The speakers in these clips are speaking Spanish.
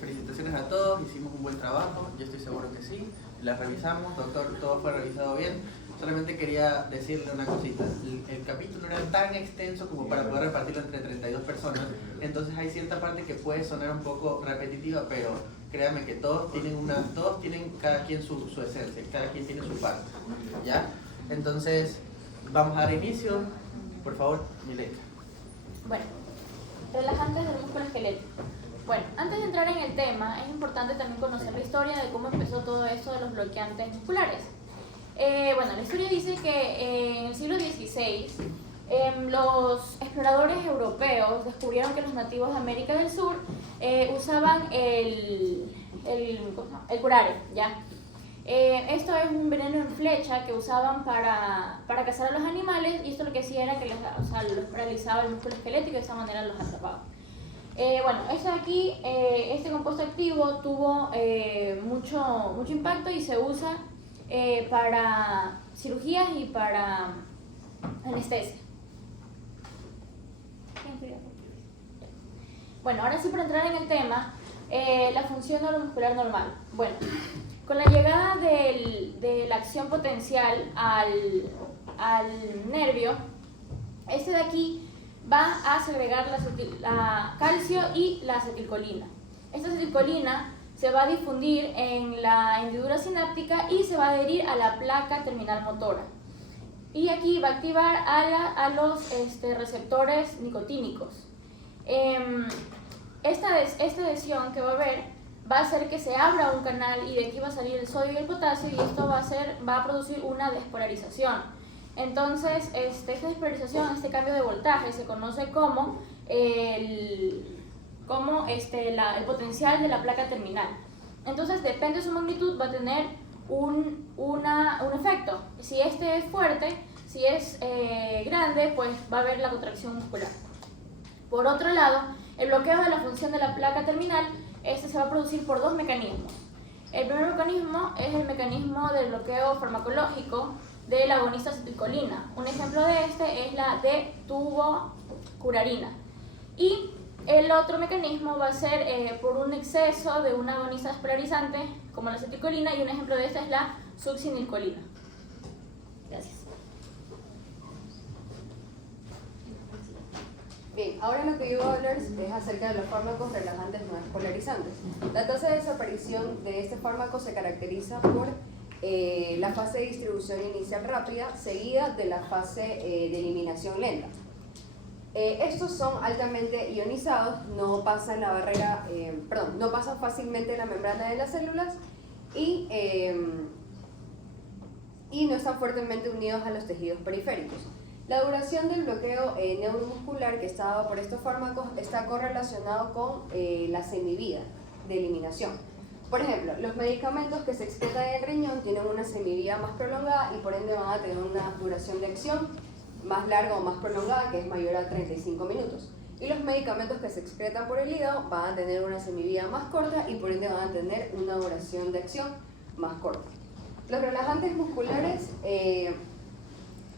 felicitaciones a todos, hicimos un buen trabajo, yo estoy seguro que sí, las revisamos, doctor, todo fue revisado bien. Solamente quería decirle una cosita, el capítulo era tan extenso como para poder repartirlo entre 32 personas, entonces hay cierta parte que puede sonar un poco repetitiva, pero créanme que todos tienen cada quien su esencia, cada quien tiene su parte, ¿ya? Entonces, vamos a dar inicio, por favor, Milena. Bueno, relajantes del músculo esquelético. Bueno, antes de entrar en el tema, es importante también conocer la historia de cómo empezó todo esto de los bloqueantes musculares. Bueno, la historia dice que en el siglo XVI los exploradores europeos descubrieron que los nativos de América del Sur usaban el curare, ¿ya? Esto es un veneno en flecha que usaban para cazar a los animales, y esto lo que hacía era que los paralizaba el músculo esquelético y de esa manera los atrapaba. Bueno, este compuesto activo tuvo mucho impacto y se usa para cirugías y para anestesia. Bueno, ahora sí, para entrar en el tema, la función neuromuscular normal. Bueno, con la llegada de la acción potencial al nervio, este de aquí va a segregar la calcio y la acetilcolina. Esta acetilcolina se va a difundir en la hendidura sináptica y se va a adherir a la placa terminal motora. Y aquí va a activar a los receptores nicotínicos. Esta adhesión que va a haber va a hacer que se abra un canal y de aquí va a salir el sodio y el potasio, y esto va a producir una despolarización. Entonces, esta despolarización, este cambio de voltaje, se conoce como el potencial de la placa terminal. Entonces, depende de su magnitud, va a tener un efecto. Si este es fuerte, si es grande, pues va a haber la contracción muscular. Por otro lado, el bloqueo de la función de la placa terminal, se va a producir por dos mecanismos. El primer mecanismo es el mecanismo del bloqueo farmacológico de la agonista acetilcolina. Un ejemplo de este es la de tubocurarina. Y el otro mecanismo va a ser por un exceso de una agonista despolarizante como la acetilcolina, y un ejemplo de esta es la succinilcolina. Gracias. Bien, ahora lo que yo voy a hablar es acerca de los fármacos relajantes no despolarizantes. La tasa de desaparición de este fármaco se caracteriza por la fase de distribución inicial rápida, seguida de la fase de eliminación lenta. Estos son altamente ionizados, no pasan la barrera, no pasan fácilmente la membrana de las células y no están fuertemente unidos a los tejidos periféricos. La duración del bloqueo neuromuscular que está dado por estos fármacos está correlacionado con la semivida de eliminación. Por ejemplo, los medicamentos que se excretan en el riñón tienen una semivida más prolongada y por ende van a tener una duración de acción más larga o más prolongada, que es mayor a 35 minutos. Y los medicamentos que se excretan por el hígado van a tener una semivida más corta y por ende van a tener una duración de acción más corta. Los relajantes musculares,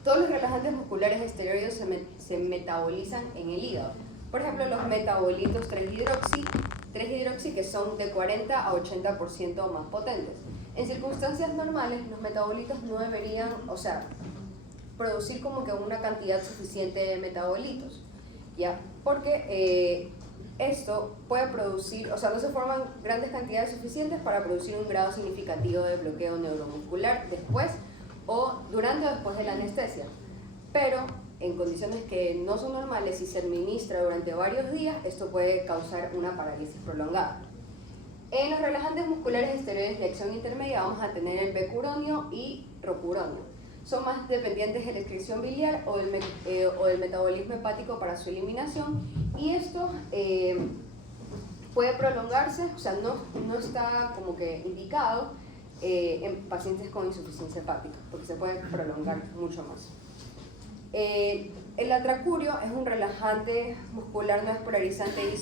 todos los relajantes musculares esteroides se metabolizan en el hígado. Por ejemplo, los metabolitos 3-hidroxi, que son de 40 a 80% más potentes. En circunstancias normales, los metabolitos no deberían, producir como que una cantidad suficiente de metabolitos, ¿ya? Porque esto puede producir, no se forman grandes cantidades suficientes para producir un grado significativo de bloqueo neuromuscular después o durante o después de la anestesia. Pero en condiciones que no son normales, si se administra durante varios días, esto puede causar una parálisis prolongada. En los relajantes musculares esteroides de acción intermedia vamos a tener el becuronio y rocuronio. Son más dependientes de la excreción biliar o del metabolismo hepático para su eliminación, y esto puede prolongarse, no está como que indicado en pacientes con insuficiencia hepática, porque se puede prolongar mucho más. El atracurio es un relajante muscular no despolarizante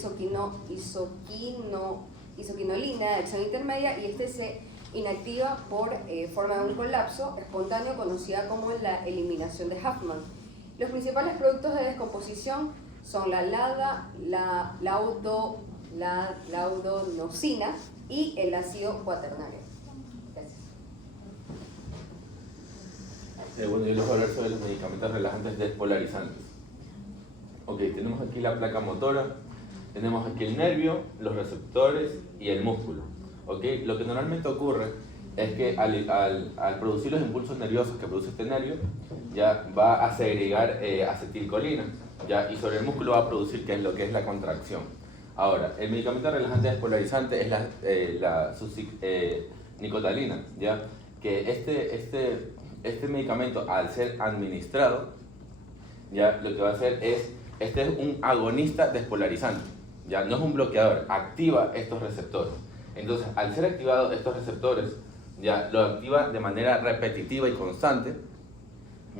isoquinolina de acción intermedia, y este se inactiva por forma de un colapso espontáneo conocida como la eliminación de Huffman. Los principales productos de descomposición son la LADA, la la laudonosina y el ácido cuaternario. Gracias. Bueno, yo les voy a hablar sobre los medicamentos relajantes despolarizantes. Ok, tenemos aquí la placa motora, tenemos aquí el nervio, los receptores y el músculo. Ok, lo que normalmente ocurre es que al producir los impulsos nerviosos que produce este nervio, ya va a segregar acetilcolina, ya, y sobre el músculo va a producir qué es lo que es la contracción. Ahora, el medicamento relajante despolarizante es la nicotalina, ya, que este medicamento, al ser administrado, ya, lo que va a hacer es, este es un agonista despolarizante, ya, no es un bloqueador, activa estos receptores. Entonces, al ser activados estos receptores, ya, lo activa de manera repetitiva y constante,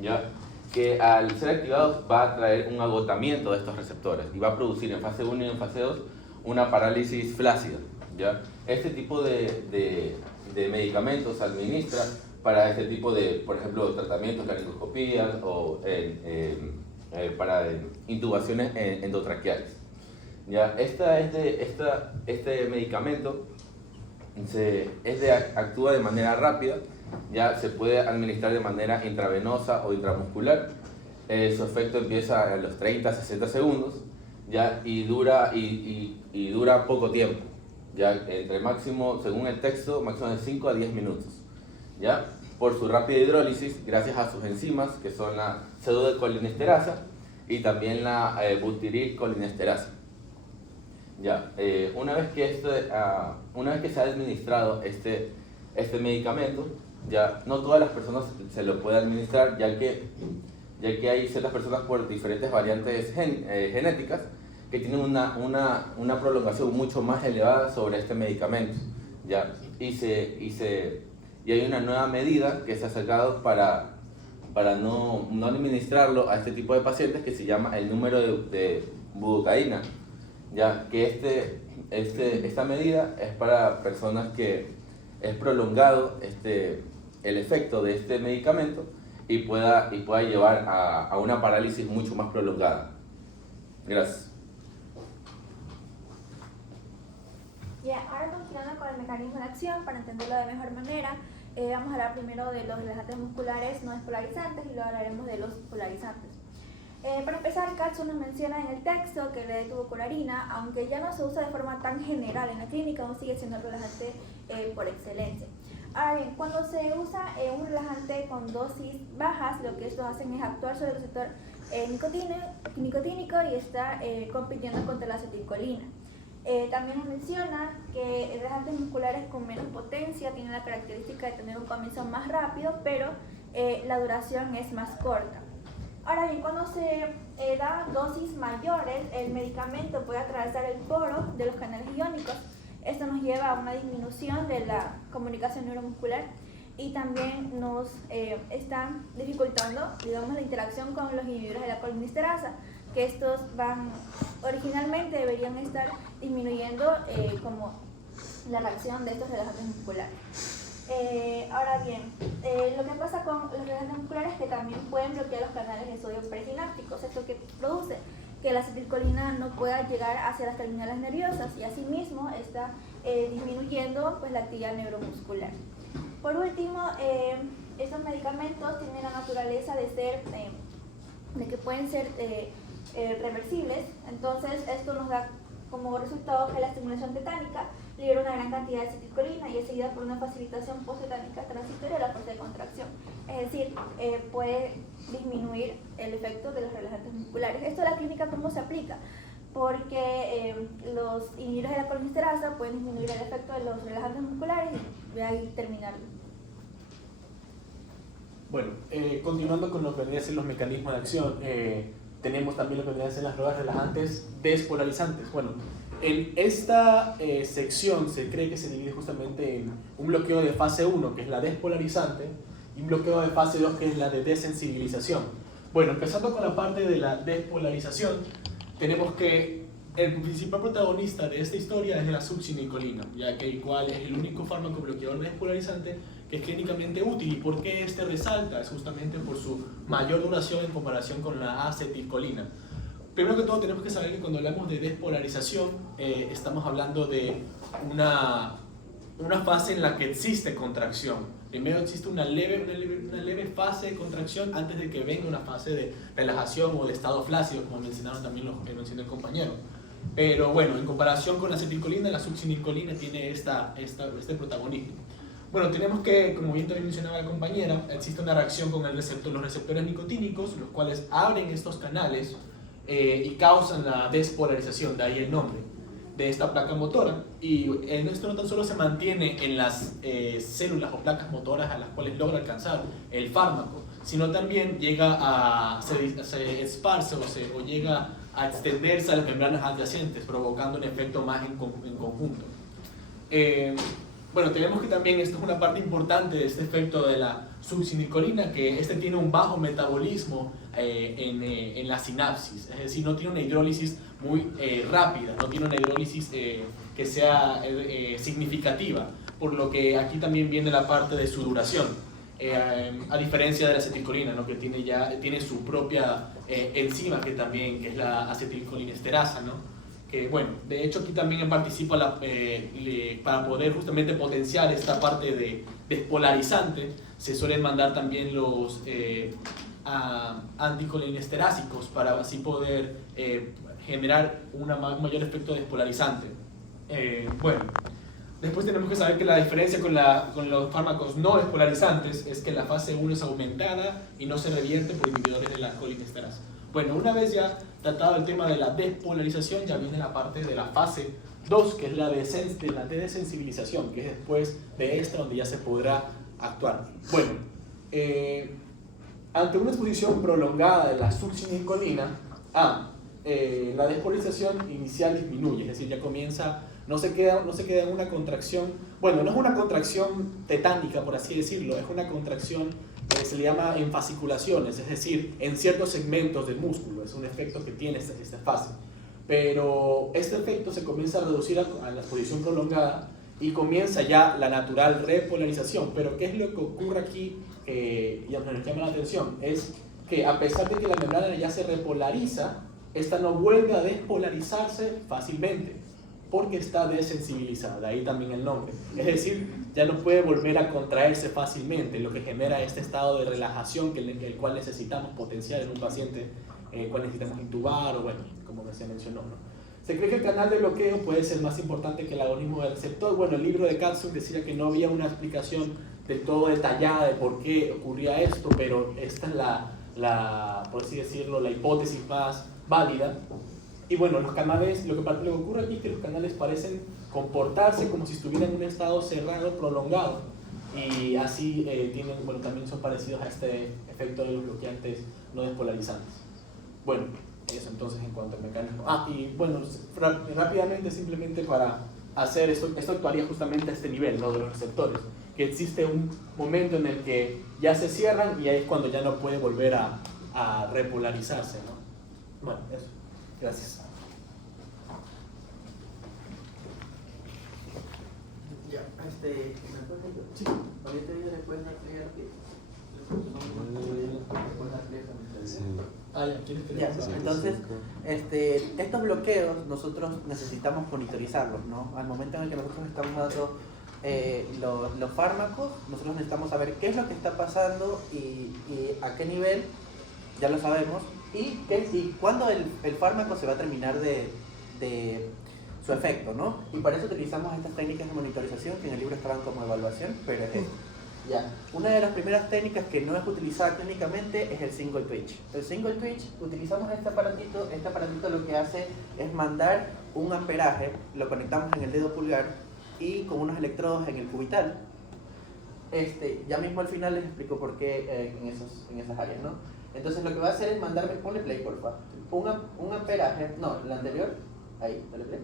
ya, que al ser activados va a traer un agotamiento de estos receptores y va a producir en fase 1 y en fase 2 una parálisis flácida, ¿ya? Este tipo de medicamentos se administra para este tipo de, por ejemplo, tratamientos, laringoscopías o para intubaciones endotraqueales. ¿Ya? Este medicamento actúa de manera rápida, ya se puede administrar de manera intravenosa o intramuscular. Su efecto empieza a los 30-60 segundos, ya, y dura poco tiempo, ya, entre máximo, según el texto, máximo de 5 a 10 minutos, ya, por su rápida hidrólisis, gracias a sus enzimas, que son la pseudocolinesterasa y también la butirilcolinesterasa. Ya, una vez que se ha administrado este medicamento, ya no todas las personas se lo pueden administrar, ya que hay ciertas personas por diferentes variantes genéticas que tienen una prolongación mucho más elevada sobre este medicamento, ya, y hay una nueva medida que se ha sacado para no administrarlo a este tipo de pacientes, que se llama el número de budocaína, ya que esta medida es para personas que es prolongado el efecto de este medicamento y pueda llevar a una parálisis mucho más prolongada. Gracias. Ya, ahora continuando con el mecanismo de acción, para entenderlo de mejor manera, vamos a hablar primero de los relajantes musculares no despolarizantes y luego hablaremos de los polarizantes. Para empezar, Katsu nos menciona en el texto que la tubocularina, aunque ya no se usa de forma tan general en la clínica, aún sigue siendo el relajante por excelencia. Ahora bien, cuando se usa un relajante con dosis bajas, lo que estos hacen es actuar sobre el receptor nicotínico y está compitiendo contra la acetilcolina. También nos menciona que relajantes musculares con menos potencia tienen la característica de tener un comienzo más rápido, pero la duración es más corta. Ahora bien, cuando se da dosis mayores, el medicamento puede atravesar el poro de los canales iónicos. Esto nos lleva a una disminución de la comunicación neuromuscular y también nos están dificultando, digamos, la interacción con los inhibidores de la colinesterasa, que estos originalmente deberían estar disminuyendo como la reacción de estos relajantes musculares. Ahora bien, lo que pasa con los relajantes musculares es que también pueden bloquear los canales de sodio presinápticos, esto que produce que la acetilcolina no pueda llegar hacia las terminales nerviosas y asimismo está disminuyendo pues, la actividad neuromuscular. Por último, estos medicamentos tienen la naturaleza de que pueden ser reversibles, entonces esto nos da como resultado que la estimulación tetánica libera una gran cantidad de acetilcolina y es seguida por una facilitación posttetánica transitoria de la fuerza de contracción. Es decir, puede disminuir el efecto de los relajantes musculares. Esto en la clínica, ¿cómo se aplica? Porque los inhibidores de la colinesterasa pueden disminuir el efecto de los relajantes musculares y de ahí terminarlo. Bueno, continuando con lo que vendría a ser los mecanismos de acción, tenemos también lo que vendría a ser las drogas relajantes despolarizantes. Bueno, en esta sección se cree que se divide justamente en un bloqueo de fase 1, que es la despolarizante, y un bloqueo de fase 2, que es la de desensibilización. Bueno, empezando con la parte de la despolarización, tenemos que el principal protagonista de esta historia es la succinilcolina, ya que el cual es el único fármaco bloqueador despolarizante que es clínicamente útil. ¿Y por qué este resalta? Es justamente por su mayor duración en comparación con la acetilcolina. primero que todo tenemos que saber que cuando hablamos de despolarización estamos hablando de una fase en la que existe contracción. Primero existe una leve fase de contracción antes de que venga una fase de relajación o de estado flácido, como mencionaron también los que mencionó el compañero. Pero bueno, en comparación con la acetilcolina, la succinilcolina tiene este protagonismo. Bueno, tenemos que, como bien también mencionaba la compañera, existe una reacción con los receptores nicotínicos, los cuales abren estos canales y causan la despolarización, de ahí el nombre de esta placa motora. Y esto no tan solo se mantiene en las células o placas motoras a las cuales logra alcanzar el fármaco, sino también llega se esparce o llega a extenderse a las membranas adyacentes, provocando un efecto más en conjunto. Bueno, tenemos que también, esto es una parte importante de este efecto de la succinilcolina, que este tiene un bajo metabolismo en la sinapsis, es decir, no tiene una hidrólisis muy rápida, no tiene una hidrólisis que sea significativa, por lo que aquí también viene la parte de su duración, a diferencia de la acetilcolina, ¿no? Que tiene su propia enzima que es la acetilcolinesterasa, ¿no? Que bueno, de hecho aquí también participa para poder justamente potenciar esta parte de despolarizante, se suelen mandar también los anticolinesterásicos para así poder generar un mayor efecto despolarizante. Bueno, después tenemos que saber que la diferencia con los fármacos no despolarizantes es que la fase 1 es aumentada y no se revierte por inhibidores de la colinesterasa. Bueno, una vez ya tratado el tema de la despolarización, ya viene la parte de la fase 2, que es la de desensibilización, que es después de esta donde ya se podrá actuar. Bueno, ante una exposición prolongada de la succinilcolina, la despolarización inicial disminuye, es decir, ya comienza, no se queda en una contracción, bueno, no es una contracción tetánica, por así decirlo, es una contracción que se le llama en fasciculaciones, es decir, en ciertos segmentos del músculo, es un efecto que tiene esta fase. Pero este efecto se comienza a reducir a la exposición prolongada y comienza ya la natural repolarización. Pero ¿qué es lo que ocurre aquí que nos llama la atención? Es que a pesar de que la membrana ya se repolariza, esta no vuelve a despolarizarse fácilmente, porque está desensibilizada, de ahí también el nombre. Es decir, ya no puede volver a contraerse fácilmente, lo que genera este estado de relajación el cual necesitamos potenciar en un paciente el cual necesitamos intubar o bueno, como se mencionó, ¿no? Se cree que el canal de bloqueo puede ser más importante que el agonismo del receptor. Bueno, el libro de Katzun decía que no había una explicación del todo detallada de por qué ocurría esto, pero esta es por así decirlo, la hipótesis más válida. Y bueno, los canales, lo que ocurre aquí es que los canales parecen comportarse como si estuvieran en un estado cerrado prolongado y así también son parecidos a este efecto de los bloqueantes no despolarizantes. Bueno, eso entonces en cuanto al mecanismo. Y bueno, rápidamente simplemente para hacer esto actuaría justamente a este nivel, ¿no? De los receptores, que existe un momento en el que ya se cierran y ahí es cuando ya no puede volver a repolarizarse, ¿no? Bueno, eso. Gracias. Ya, ¿me acuerdo yo? Sí. Ahorita yo le puedes dar play al que... Ya, entonces, estos bloqueos nosotros necesitamos monitorizarlos, ¿no? Al momento en el que nosotros estamos dando los fármacos, nosotros necesitamos saber qué es lo que está pasando y a qué nivel, ya lo sabemos, y cuándo el fármaco se va a terminar de su efecto, ¿no? Y para eso utilizamos estas técnicas de monitorización que en el libro estaban como evaluación, pero es esto. Ya. Una de las primeras técnicas que no es utilizada clínicamente es el single twitch. El single twitch, utilizamos este aparatito lo que hace es mandar un amperaje, lo conectamos en el dedo pulgar y con unos electrodos en el cubital. Ya mismo al final les explico por qué en esas áreas, ¿no? Entonces lo que va a hacer es mandarme, ponle play porfa, un amperaje, no, el anterior, ahí, dale play.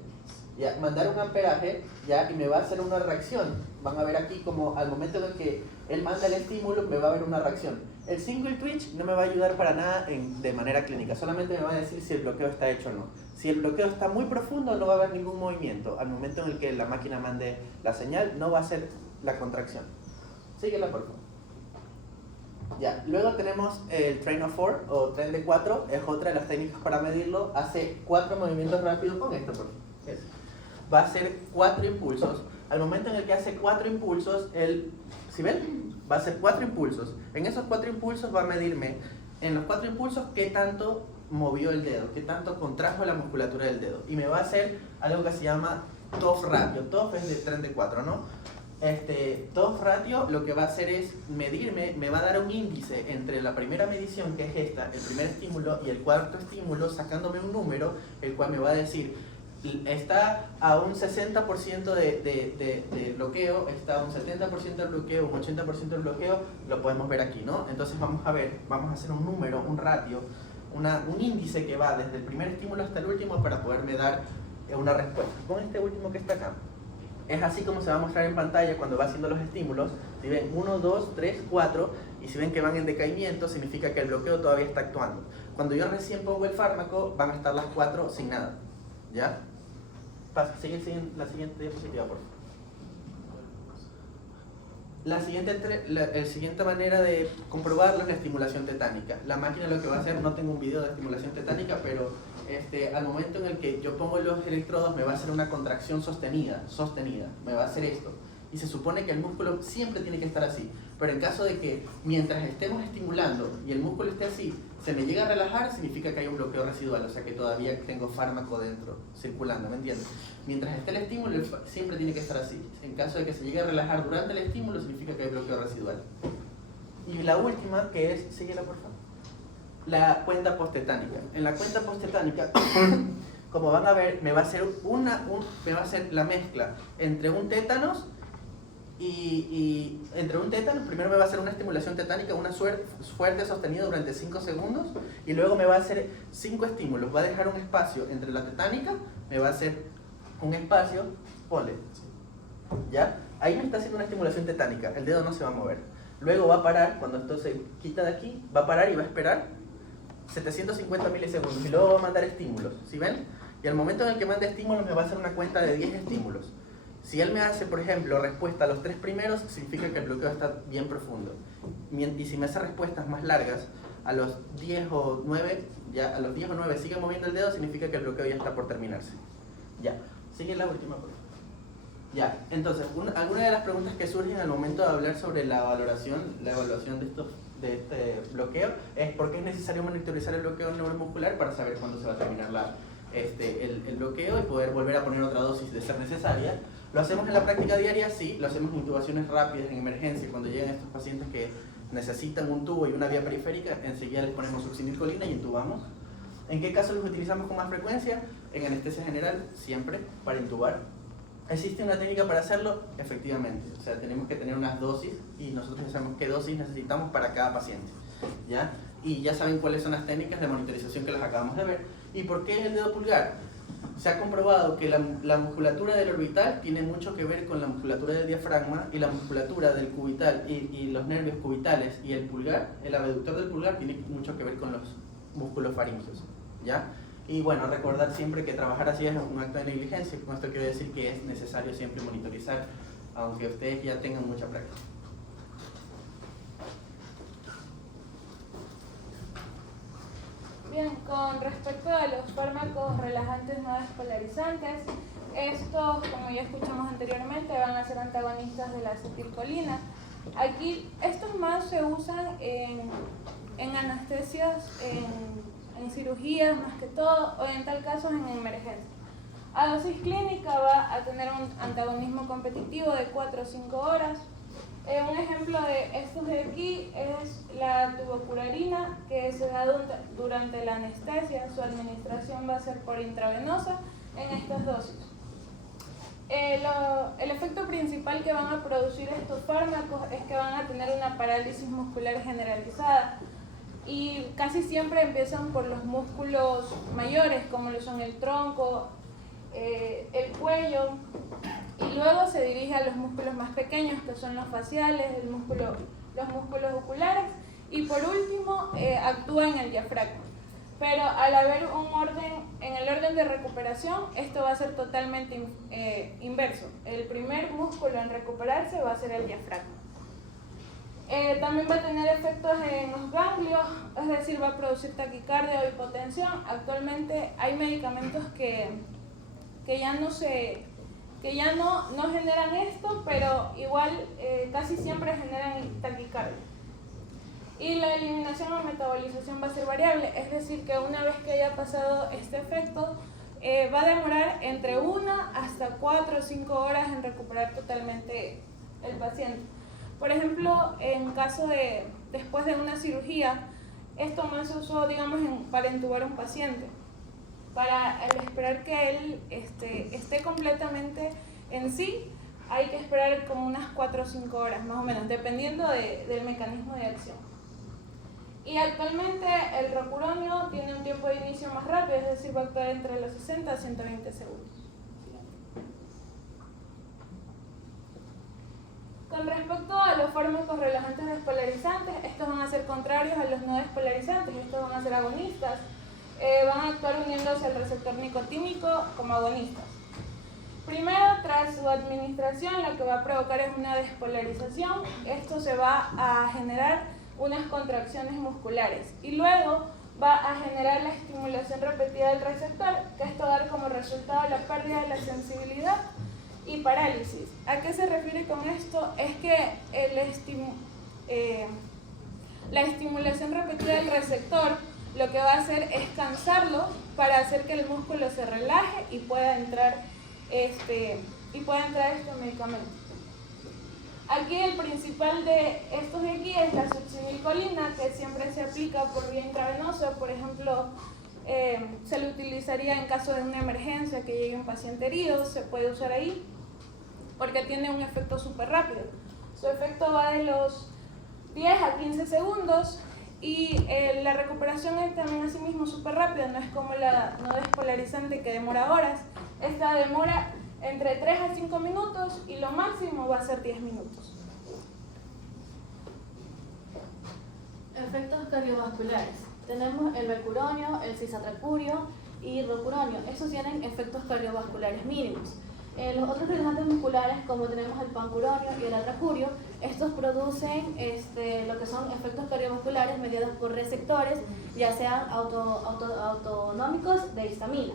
Ya, mandar un amperaje ya, y me va a hacer una reacción. Van a ver aquí como al momento en que él manda el estímulo me va a haber una reacción. El single twitch no me va a ayudar para nada de manera clínica, solamente me va a decir si el bloqueo está hecho o no. Si el bloqueo está muy profundo no va a haber ningún movimiento. Al momento en el que la máquina mande la señal no va a hacer la contracción. Síguela por favor. Ya, luego tenemos el train of 4 o tren de 4, es otra de las técnicas para medirlo. Hace 4 movimientos rápidos con esto, por favor. Va a hacer 4 impulsos. Al momento en el que hace 4 impulsos, ¿sí ven? Va a hacer 4 impulsos. En esos 4 impulsos va a medirme, en los 4 impulsos, qué tanto movió el dedo, qué tanto contrajo la musculatura del dedo. Y me va a hacer algo que se llama TOF ratio. TOF es de tren de 4, ¿no? TOF ratio lo que va a hacer es medirme, me va a dar un índice entre la primera medición, que es esta, el primer estímulo, y el cuarto estímulo, sacándome un número, el cual me va a decir, está a un 60% de bloqueo, está a un 70% de bloqueo, un 80% de bloqueo, lo podemos ver aquí, ¿no? Entonces vamos a ver, vamos a hacer un número, un ratio, un índice que va desde el primer estímulo hasta el último para poderme dar una respuesta. Con este último que está acá. Es así como se va a mostrar en pantalla cuando va haciendo los estímulos. Si ven 1, 2, 3, 4 y si ven que van en decaimiento, significa que el bloqueo todavía está actuando. Cuando yo recién pongo el fármaco, van a estar las 4 sin nada. ¿Ya? Sigue la siguiente diapositiva, por favor. La siguiente manera de comprobarlo es la estimulación tetánica. La máquina lo que va a hacer, no tengo un video de estimulación tetánica, pero al momento en el que yo pongo los electrodos me va a hacer una contracción sostenida, me va a hacer esto. Y se supone que el músculo siempre tiene que estar así, pero en caso de que mientras estemos estimulando y el músculo esté así, se me llega a relajar, significa que hay un bloqueo residual, o sea que todavía tengo fármaco dentro, circulando, ¿me entiendes? Mientras esté el estímulo, siempre tiene que estar así. En caso de que se llegue a relajar durante el estímulo, significa que hay bloqueo residual. Y la última, que es, síguela por favor, la cuenta postetánica. En la cuenta postetánica, como van a ver, me va a hacer la mezcla entre un tétanos y entre un tétano, primero me va a hacer una estimulación tetánica, una fuerte sostenida durante 5 segundos, y luego me va a hacer 5 estímulos. Va a dejar un espacio entre la tetánica, me va a hacer un espacio, ponle, ¿ya? Ahí me está haciendo una estimulación tetánica, el dedo no se va a mover. Luego va a parar, cuando esto se quita de aquí, va a parar y va a esperar 750 milisegundos, y luego va a mandar estímulos, ¿sí ven? Y al momento en el que mande estímulos me va a hacer una cuenta de 10 estímulos. Si él me hace, por ejemplo, respuesta a los 3 primeros, significa que el bloqueo está bien profundo. Y si me hace respuestas más largas, a los 10 o 9, ya a los 10 o 9 sigue moviendo el dedo, significa que el bloqueo ya está por terminarse. Ya, sigue la última, por favor. Ya, entonces, algunas de las preguntas que surgen al momento de hablar sobre la evaluación de este bloqueo es ¿por qué es necesario monitorizar el bloqueo neuromuscular para saber cuándo se va a terminar el bloqueo y poder volver a poner otra dosis de ser necesaria? ¿Lo hacemos en la práctica diaria? Sí, lo hacemos en intubaciones rápidas, en emergencia, cuando llegan estos pacientes que necesitan un tubo y una vía periférica, enseguida les ponemos succinilcolina y intubamos. ¿En qué casos los utilizamos con más frecuencia? En anestesia general, siempre, para intubar. ¿Existe una técnica para hacerlo? Efectivamente, o sea, tenemos que tener unas dosis y nosotros ya sabemos qué dosis necesitamos para cada paciente, ¿ya? Y ya saben cuáles son las técnicas de monitorización que las acabamos de ver. ¿Y por qué el dedo pulgar? Se ha comprobado que la musculatura del orbital tiene mucho que ver con la musculatura del diafragma, y la musculatura del cubital y los nervios cubitales y el pulgar, el abductor del pulgar, tiene mucho que ver con los músculos faríngeos, ¿ya? Y bueno, recordar siempre que trabajar así es un acto de negligencia. Con esto quiero decir que es necesario siempre monitorizar, aunque ustedes ya tengan mucha práctica. Bien, con respecto a los fármacos relajantes no despolarizantes, estos, como ya escuchamos anteriormente, van a ser antagonistas de la acetilcolina. Aquí, estos más se usan en anestesias, en cirugías más que todo, o en tal caso en emergencia. A dosis clínica va a tener un antagonismo competitivo de 4 o 5 horas. Un ejemplo de estos de aquí es la tubocurarina, que se da durante la anestesia. Su administración va a ser por intravenosa en estas dosis. El efecto principal que van a producir estos fármacos es que van a tener una parálisis muscular generalizada, y casi siempre empiezan por los músculos mayores, como lo son el tronco, el cuello, y luego se dirige a los músculos más pequeños, que son los faciales, los músculos oculares, y por último actúa en el diafragma. Pero al haber un orden, en el orden de recuperación, esto va a ser totalmente inverso. El primer músculo en recuperarse va a ser el diafragma. También va a tener efectos en los ganglios, es decir, va a producir taquicardia o hipotensión. Actualmente hay medicamentos que ya no generan esto, pero igual casi siempre generan taquicardia. Y la eliminación o metabolización va a ser variable, es decir, que una vez que haya pasado este efecto, va a demorar entre 1 hasta 4 o 5 horas en recuperar totalmente el paciente. Por ejemplo, en caso de después de una cirugía, esto más se usó, digamos, para intubar a un paciente, para esperar que él esté completamente en sí. Hay que esperar como unas 4 o 5 horas, más o menos, dependiendo del mecanismo de acción. Y actualmente el rocuronio tiene un tiempo de inicio más rápido, es decir, va a actuar entre los 60 a 120 segundos. Con respecto a los fármacos relajantes despolarizantes, estos van a ser contrarios a los no despolarizantes, estos van a ser agonistas, van a actuar uniéndose al receptor nicotínico como agonistas. Primero, tras su administración, lo que va a provocar es una despolarización. Esto se va a generar unas contracciones musculares y luego va a generar la estimulación repetida del receptor, que esto va a dar como resultado la pérdida de la sensibilidad y parálisis. ¿A qué se refiere con esto? Es que la estimulación repetida del receptor lo que va a hacer es cansarlo para hacer que el músculo se relaje y pueda entrar este medicamento. Aquí el principal de estos de aquí es la succinilcolina, que siempre se aplica por vía intravenosa. Por ejemplo, se le utilizaría en caso de una emergencia, que llegue un paciente herido, se puede usar ahí porque tiene un efecto súper rápido. Su efecto va de los 10 a 15 segundos y la recuperación es también así mismo súper rápida, no es como la no despolarizante que demora horas. Esta demora entre 3 a 5 minutos y lo máximo va a ser 10 minutos. Efectos cardiovasculares. Tenemos el becuronio, el cisatracurio y rocuronio. Estos tienen efectos cardiovasculares mínimos. Los otros relajantes musculares, como tenemos el pancuronio y el atracurio, estos producen lo que son efectos cardiovasculares mediados por receptores, ya sean autonómicos de histamina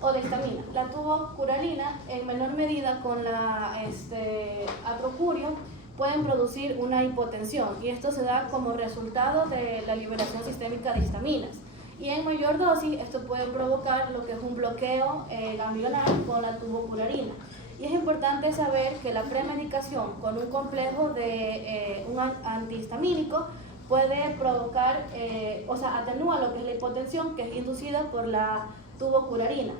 o de histamina. La tubocuralina, en menor medida con la atrocurio, pueden producir una hipotensión y esto se da como resultado de la liberación sistémica de histaminas. Y en mayor dosis esto puede provocar lo que es un bloqueo ganglionar con la tubocuralina. Y es importante saber que la premedicación con un complejo de un antihistamínico puede provocar, atenúa lo que es la hipotensión que es inducida por la tubocuralina.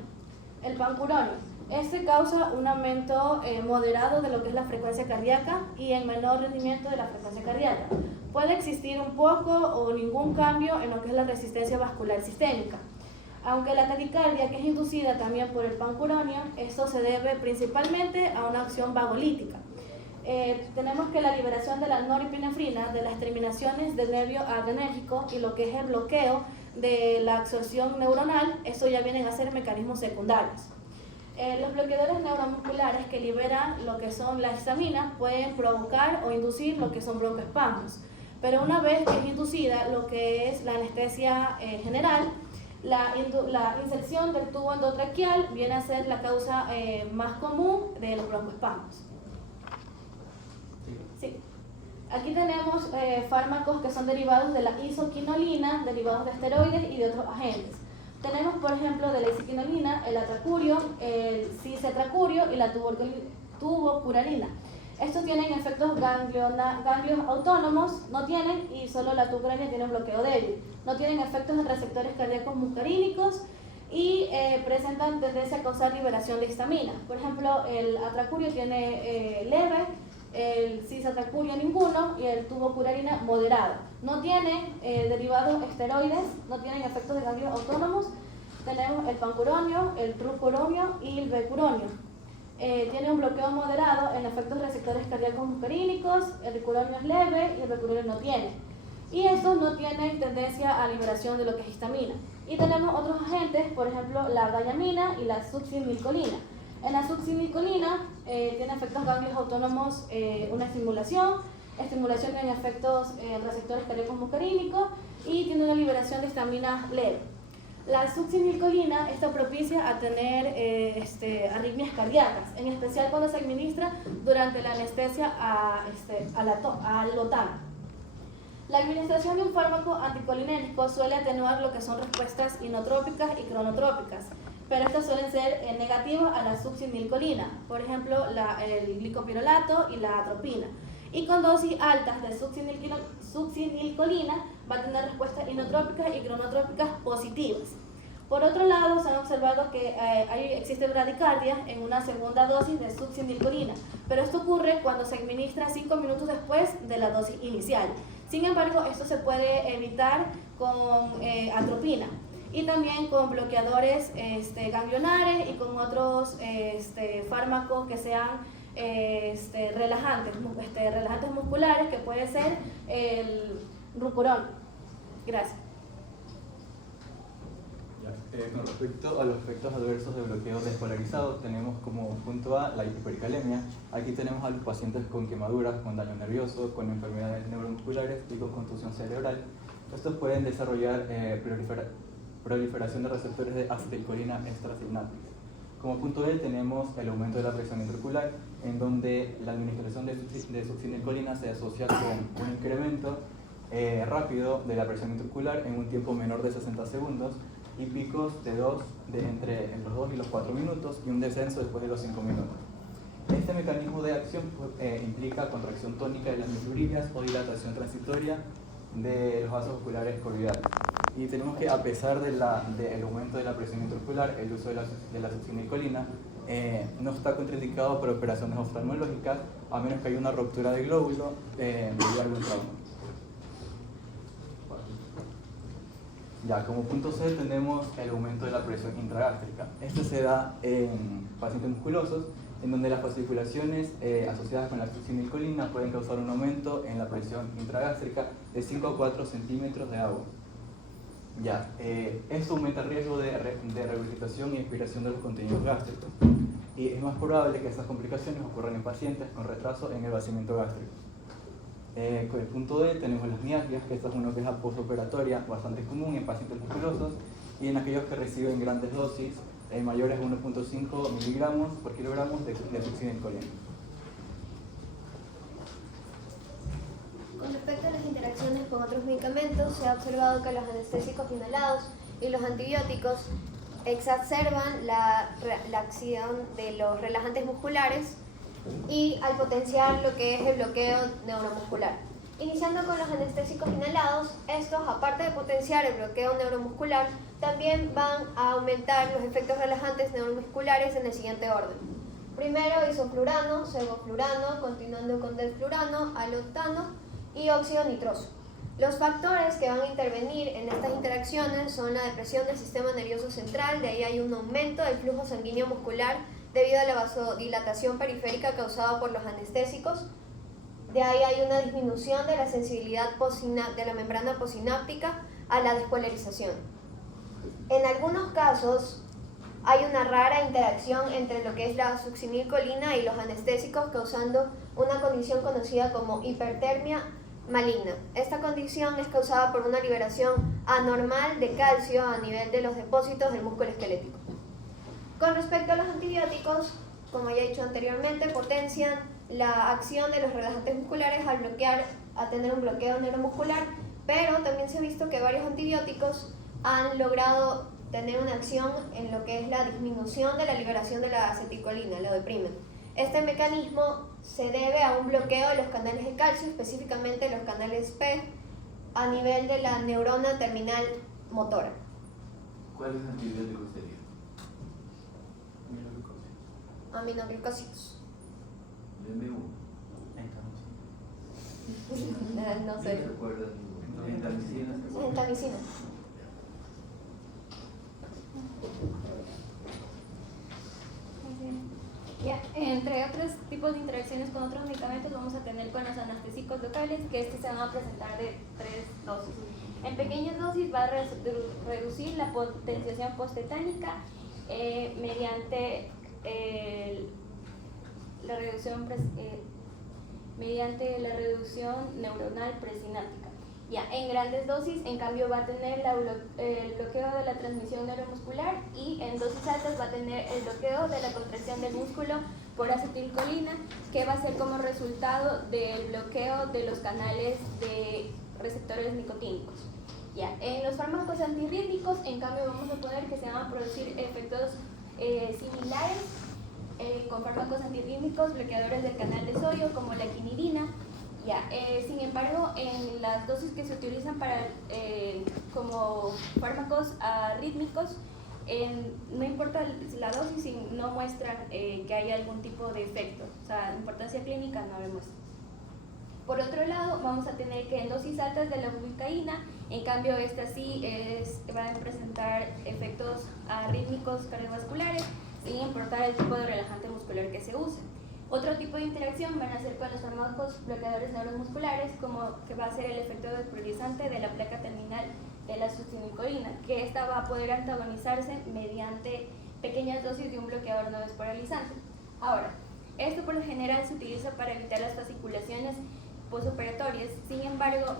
El pancuronio. Este causa un aumento moderado de lo que es la frecuencia cardíaca y el menor rendimiento de la frecuencia cardíaca. Puede existir un poco o ningún cambio en lo que es la resistencia vascular sistémica. Aunque la taquicardia, que es inducida también por el pancuronio, esto se debe principalmente a una acción vagolítica. Tenemos que la liberación de la norepinefrina de las terminaciones del nervio adrenérgico y lo que es el bloqueo de la absorción neuronal, eso ya vienen a ser mecanismos secundarios. Los bloqueadores neuromusculares que liberan lo que son la histamina pueden provocar o inducir lo que son broncoespasmos. Pero una vez que es inducida lo que es la anestesia general, la inserción del tubo endotraqueal viene a ser la causa más común de los broncoespasmos. Sí. Aquí tenemos fármacos que son derivados de la isoquinolina, derivados de esteroides y de otros agentes. Tenemos, por ejemplo, de la isoquinolina, el atracurio, el cisatracurio y la tubocuralina. Estos tienen efectos ganglios autónomos, no tienen, y solo la tubocuralina tiene un bloqueo débil. No tienen efectos en receptores cardíacos muscarínicos y presentan tendencia a causar liberación de histamina. Por ejemplo, el atracurio tiene leve, el cisatracurio ninguno y el tubocuralina moderado. No tienen derivados esteroides, no tienen efectos de ganglios autónomos. Tenemos el pancuronio, el trucuronio y el becuronio. Tiene un bloqueo moderado en efectos receptores cardíacos muscarínicos, el becuronio es leve y el becuronio no tiene. Y estos no tienen tendencia a liberación de lo que es histamina. Y tenemos otros agentes, por ejemplo, la gallamina y la succinilcolina. En la succinilcolina tiene efectos ganglios autónomos, una estimulación, estimulación en efectos receptores cardíacos muscarínicos y tiene una liberación de histamina leve. La succinilcolina está propicia a tener arritmias cardíacas, en especial cuando se administra durante la anestesia al lotano. La administración de un fármaco anticolinérgico suele atenuar lo que son respuestas inotrópicas y cronotrópicas, pero estas suelen ser negativas a la succinilcolina, por ejemplo el glicopirolato y la atropina. Y con dosis altas de succinilcolina va a tener respuestas inotrópicas y cronotrópicas positivas. Por otro lado, se han observado que existe bradicardia en una segunda dosis de succinilcolina, pero esto ocurre cuando se administra 5 minutos después de la dosis inicial. Sin embargo, esto se puede evitar con atropina y también con bloqueadores ganglionares y con otros fármacos que sean relajantes musculares, que puede ser el rucurón. Gracias. Con respecto a los efectos adversos de bloqueo despolarizado, tenemos como punto A la hipercalemia. Aquí tenemos a los pacientes con quemaduras, con daño nervioso, con enfermedades neuromusculares y con contusión cerebral. Estos pueden desarrollar proliferación de receptores de acetilcolina extrasináptica. Como punto B tenemos el aumento de la presión intraocular, en donde la administración de succinilcolina se asocia con un incremento rápido de la presión intraocular en un tiempo menor de 60 segundos y picos entre los 2 y los 4 minutos y un descenso después de los 5 minutos. Este mecanismo de acción implica contracción tónica de las microvillas o dilatación transitoria de los vasos oculares corviales. Y tenemos que, a pesar del aumento de la presión intraocular, el uso de la succinilcolina no está contraindicado para operaciones oftalmológicas, a menos que haya una ruptura de glóbulo debido a algún trauma. Ya, como punto C tenemos el aumento de la presión intragástrica. Este se da en pacientes musculosos, en donde las fasciculaciones asociadas con la succinilcolina pueden causar un aumento en la presión intragástrica de 5 a 4 centímetros de agua. Ya, esto aumenta el riesgo de regurgitación y expiración de los contenidos gástricos. Y es más probable que estas complicaciones ocurran en pacientes con retraso en el vaciamiento gástrico. Con el punto D tenemos las mialgias, que esta es una queja postoperatoria bastante común en pacientes musculosos y en aquellos que reciben grandes dosis mayores a 1.5 miligramos por kilogramo de succinilcolina. Con respecto a las interacciones con otros medicamentos, se ha observado que los anestésicos inhalados y los antibióticos exacerban la acción de los relajantes musculares y al potenciar lo que es el bloqueo neuromuscular. Iniciando con los anestésicos inhalados, estos, aparte de potenciar el bloqueo neuromuscular, también van a aumentar los efectos relajantes neuromusculares en el siguiente orden. Primero isoflurano, sevoflurano, continuando con delflurano, alotano y óxido nitroso. Los factores que van a intervenir en estas interacciones son la depresión del sistema nervioso central, de ahí hay un aumento del flujo sanguíneo muscular debido a la vasodilatación periférica causada por los anestésicos. De ahí hay una disminución de la sensibilidad de la membrana postsináptica a la despolarización. En algunos casos hay una rara interacción entre lo que es la succinilcolina y los anestésicos, causando una condición conocida como hipertermia maligna. Esta condición es causada por una liberación anormal de calcio a nivel de los depósitos del músculo esquelético. Con respecto a los antibióticos, como ya he dicho anteriormente, potencian la acción de los relajantes musculares a tener un bloqueo neuromuscular, pero también se ha visto que varios antibióticos han logrado tener una acción en lo que es la disminución de la liberación de la acetilcolina, lo deprimen. Este mecanismo se debe a un bloqueo de los canales de calcio, específicamente los canales P, a nivel de la neurona terminal motora. ¿Cuáles antibióticos serían? Aminoglucósidos. M1. No sé. No recuerdo ninguno. Gentamicina. Gentamicina. Ya, entre otros tipos de interacciones con otros medicamentos vamos a tener con los anestésicos locales, que se van a presentar de 3 dosis. En pequeñas dosis va a reducir la potenciación posttetánica mediante la reducción mediante la reducción neuronal presináptica. Ya, en grandes dosis, en cambio, va a tener el bloqueo de la transmisión neuromuscular, y en dosis altas va a tener el bloqueo de la contracción del músculo por acetilcolina, que va a ser como resultado del bloqueo de los canales de receptores nicotínicos. Ya, en los fármacos antirrítmicos, en cambio, vamos a poder que se van a producir efectos similares con fármacos antirrítmicos bloqueadores del canal de sodio, como la quinidina. Ya, sin embargo, en las dosis que se utilizan para, como fármacos arrítmicos, no importa la dosis si no muestran que haya algún tipo de efecto, o sea, importancia clínica no lo muestra. Por otro lado, vamos a tener que en dosis altas de la bupivacaína, en cambio esta sí va a presentar efectos arrítmicos cardiovasculares, sin importar el tipo de relajante muscular que se use. Otro tipo de interacción van a ser con los fármacos bloqueadores neuromusculares, como que va a ser el efecto despolarizante de la placa terminal de la succinilcolina, que esta va a poder antagonizarse mediante pequeñas dosis de un bloqueador no despolarizante. Ahora, esto por lo general se utiliza para evitar las fasciculaciones postoperatorias. Sin embargo,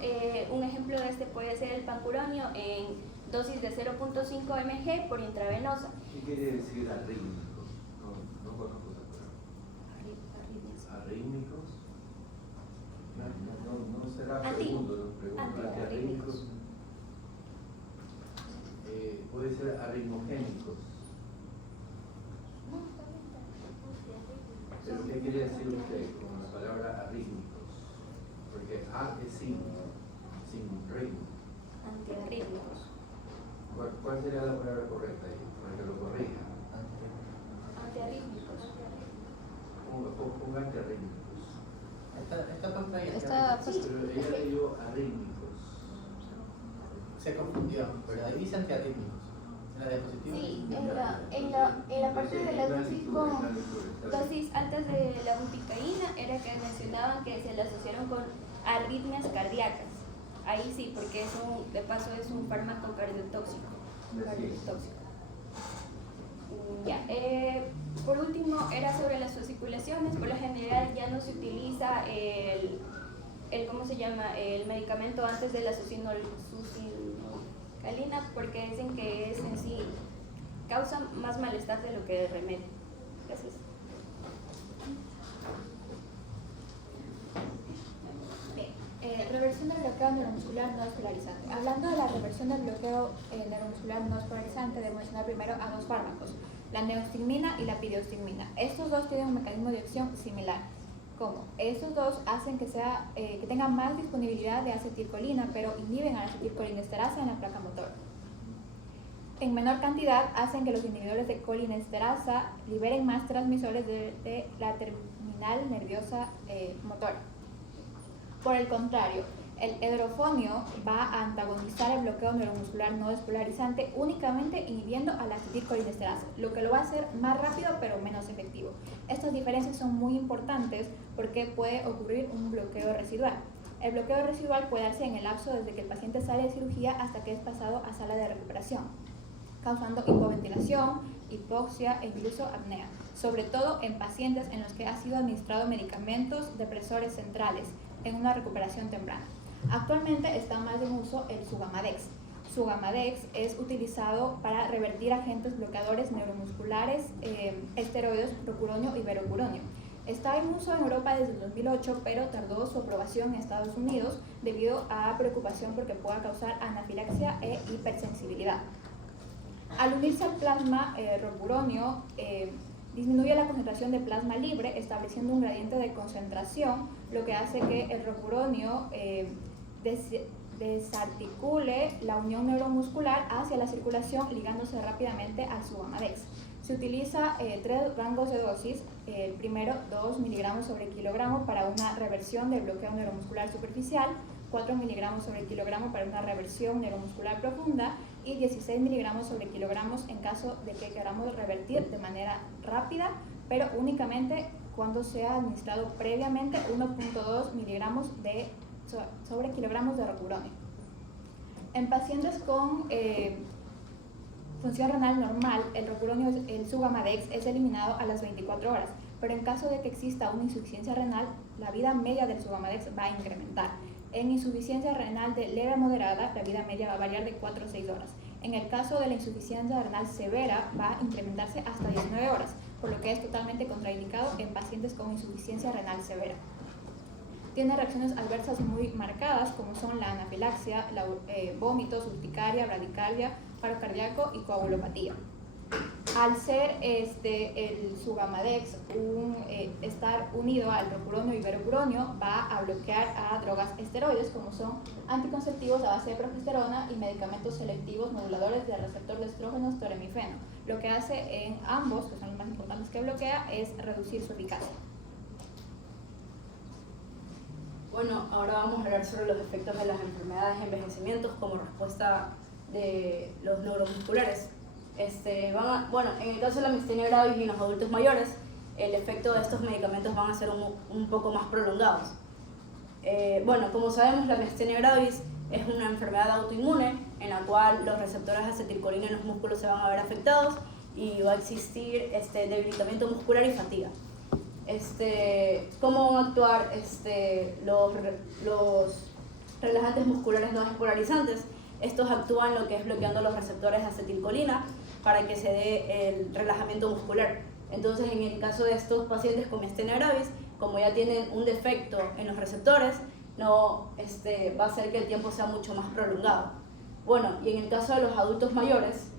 un ejemplo de este puede ser el pancuronio en dosis de 0.5 mg por intravenosa. ¿Qué quiere decir arrítmicos? No conozco esa palabra. ¿Arrítmicos? No será pregunto, antiarrítmicos. Puede ser arritmogénicos. ¿Pero qué quiere decir usted con la palabra arrítmicos? Porque A es sin ritmo. Antiarrítmicos. ¿Cuál sería la palabra correcta ahí? Para que lo corrija. Antiarrítmicos. Un antiarrítmicos. Está puesta ahí. Pero ella leyó arrítmicos. Se confundió, pero ahí dice antiarrítmicos. En la diapositiva. Sí, en la parte de la dosis con dosis altas de la bupivacaína era que mencionaban que se la asociaron con arritmias cardíacas. Ahí sí, porque de paso es un fármaco cardiotóxico. Ya, por último, era sobre las fasciculaciones. Por lo general ya no se utiliza ¿cómo se llama? El medicamento antes de la succinilcolina, porque dicen que es en sí causa más malestar de lo que remedio. Gracias. Reversión del bloqueo neuromuscular no despolarizante. Hablando de la reversión del bloqueo neuromuscular no despolarizante, debemos mencionar primero a dos fármacos, la neostigmina y la pireostigmina. Estos dos tienen un mecanismo de acción similar. ¿Cómo? Estos dos hacen que tengan más disponibilidad de acetilcolina, pero inhiben a la acetilcolinesterasa en la placa motora. En menor cantidad hacen que los inhibidores de colinesterasa liberen más transmisores de la terminal nerviosa motora. Por el contrario, el edrofonio va a antagonizar el bloqueo neuromuscular no despolarizante únicamente inhibiendo a la acetilcolinesterasa, lo que lo va a hacer más rápido pero menos efectivo. Estas diferencias son muy importantes porque puede ocurrir un bloqueo residual. El bloqueo residual puede darse en el lapso desde que el paciente sale de cirugía hasta que es pasado a sala de recuperación, causando hipoventilación, hipoxia e incluso apnea, sobre todo en pacientes en los que ha sido administrado medicamentos depresores centrales en una recuperación temprana. Actualmente está más en uso el Sugamadex. Sugamadex es utilizado para revertir agentes bloqueadores neuromusculares, esteroides, procuronio y verocuronio. Está en uso en Europa desde el 2008, pero tardó su aprobación en Estados Unidos debido a preocupación porque pueda causar anafilaxia e hipersensibilidad. Al unirse al plasma rocuronio, disminuye la concentración de plasma libre, estableciendo un gradiente de concentración, lo que hace que el rocuronio desarticule la unión neuromuscular hacia la circulación, ligándose rápidamente al Sugamadex. Se utiliza 3 rangos de dosis, el primero 2 miligramos sobre kilogramo para una reversión del bloqueo neuromuscular superficial, 4 miligramos sobre kilogramo para una reversión neuromuscular profunda y 16 miligramos sobre kilogramos en caso de que queramos revertir de manera rápida, pero únicamente cuando sea administrado previamente 1.2 miligramos sobre kilogramos de rocuronio. En pacientes con función renal normal, el Sugamadex es eliminado a las 24 horas, pero en caso de que exista una insuficiencia renal, la vida media del Suvamadex va a incrementar. En insuficiencia renal de leve a moderada, la vida media va a variar de 4 a 6 horas. En el caso de la insuficiencia renal severa, va a incrementarse hasta 19 horas, por lo que es totalmente contraindicado en pacientes con insuficiencia renal severa. Tiene reacciones adversas muy marcadas, como son la anafilaxia, vómitos, urticaria, bradicardia, paro cardíaco y coagulopatía. Al ser el Suvamadex estar unido al propuronio y iveropuronio, va a bloquear a drogas esteroides como son anticonceptivos a base de progesterona y medicamentos selectivos moduladores del receptor de estrógenos toremifeno. Lo que hace en ambos, que son los más importantes que bloquea, es reducir su eficacia. Bueno, ahora vamos a hablar sobre los efectos de las enfermedades de envejecimiento como respuesta de los neuromusculares. Bueno, en el caso de la miastenia gravis y en los adultos mayores, el efecto de estos medicamentos van a ser un poco más prolongados. Bueno, como sabemos, la miastenia gravis es una enfermedad autoinmune en la cual los receptores de acetilcolina en los músculos se van a ver afectados y va a existir debilitamiento muscular y fatiga. ¿Cómo van a actuar los relajantes musculares no despolarizantes? Estos actúan lo que es bloqueando los receptores de acetilcolina para que se dé el relajamiento muscular. Entonces, en el caso de estos pacientes con miastenia gravis, como ya tienen un defecto en los receptores, no va a hacer que el tiempo sea mucho más prolongado. Bueno, y en el caso de los adultos mayores,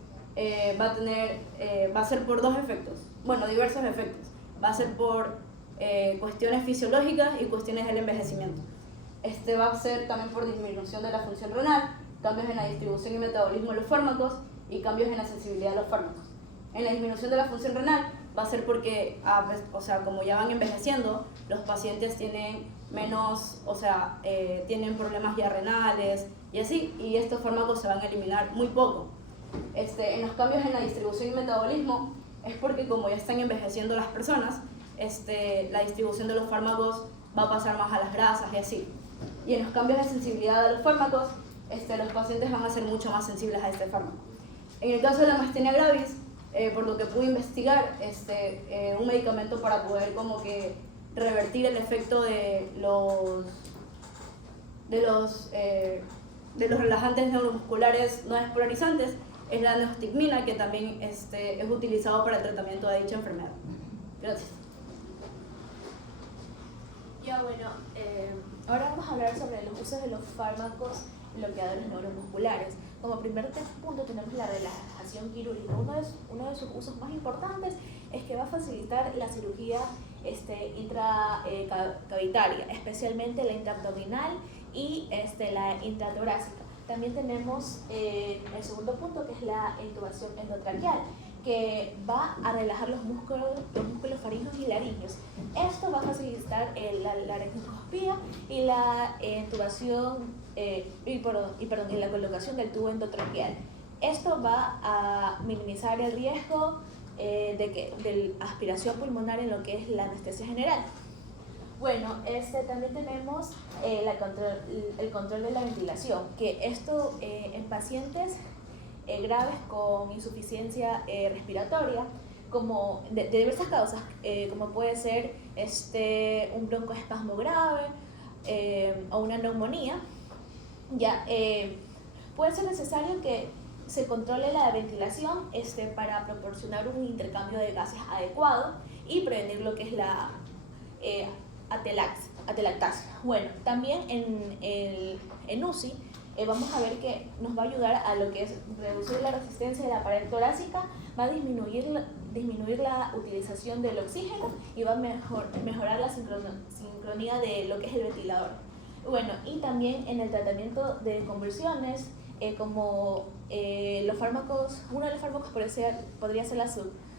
va a ser por dos efectos, bueno, diversos efectos. Va a ser por cuestiones fisiológicas y cuestiones del envejecimiento. Va a ser también por disminución de la función renal, cambios en la distribución y metabolismo de los fármacos y cambios en la sensibilidad de los fármacos. En la disminución de la función renal va a ser porque, como ya van envejeciendo, los pacientes tienen tienen problemas ya renales y así, y estos fármacos se van a eliminar muy poco. En los cambios en la distribución y metabolismo es porque como ya están envejeciendo las personas, la distribución de los fármacos va a pasar más a las grasas y así. Y en los cambios de sensibilidad de los fármacos, los pacientes van a ser mucho más sensibles a este fármaco. En el caso de la miastenia gravis, por lo que pude investigar, un medicamento para poder como que revertir el efecto de los relajantes neuromusculares no despolarizantes es la neostigmina, que también es utilizado para el tratamiento de dicha enfermedad. Gracias. Ya bueno, ahora vamos a hablar sobre los usos de los fármacos bloqueadores neuromusculares. Como primer punto tenemos la relajación quirúrgica. Uno de sus usos más importantes es que va a facilitar la cirugía intracavitaria, especialmente la intraabdominal y la intratorácica. También tenemos el segundo punto, que es la intubación endotraqueal, que va a relajar los músculos faríneos y laringeos. Esto va a facilitar la laringoscopía y la intubación y la colocación del tubo endotraqueal. Esto va a minimizar el riesgo de aspiración pulmonar en lo que es la anestesia general. Bueno, también tenemos el control de la ventilación, que esto en pacientes graves con insuficiencia respiratoria, como de diversas causas, como puede ser un broncoespasmo grave o una neumonía, puede ser necesario que se controle la ventilación para proporcionar un intercambio de gases adecuado y prevenir lo que es la atelectasia. Bueno, también en UCI vamos a ver que nos va a ayudar a lo que es reducir la resistencia de la pared torácica, va a disminuir la utilización del oxígeno y va a mejorar la sincronía de lo que es el ventilador. Bueno, y también en el tratamiento de convulsiones, como los fármacos, uno de los fármacos podría ser la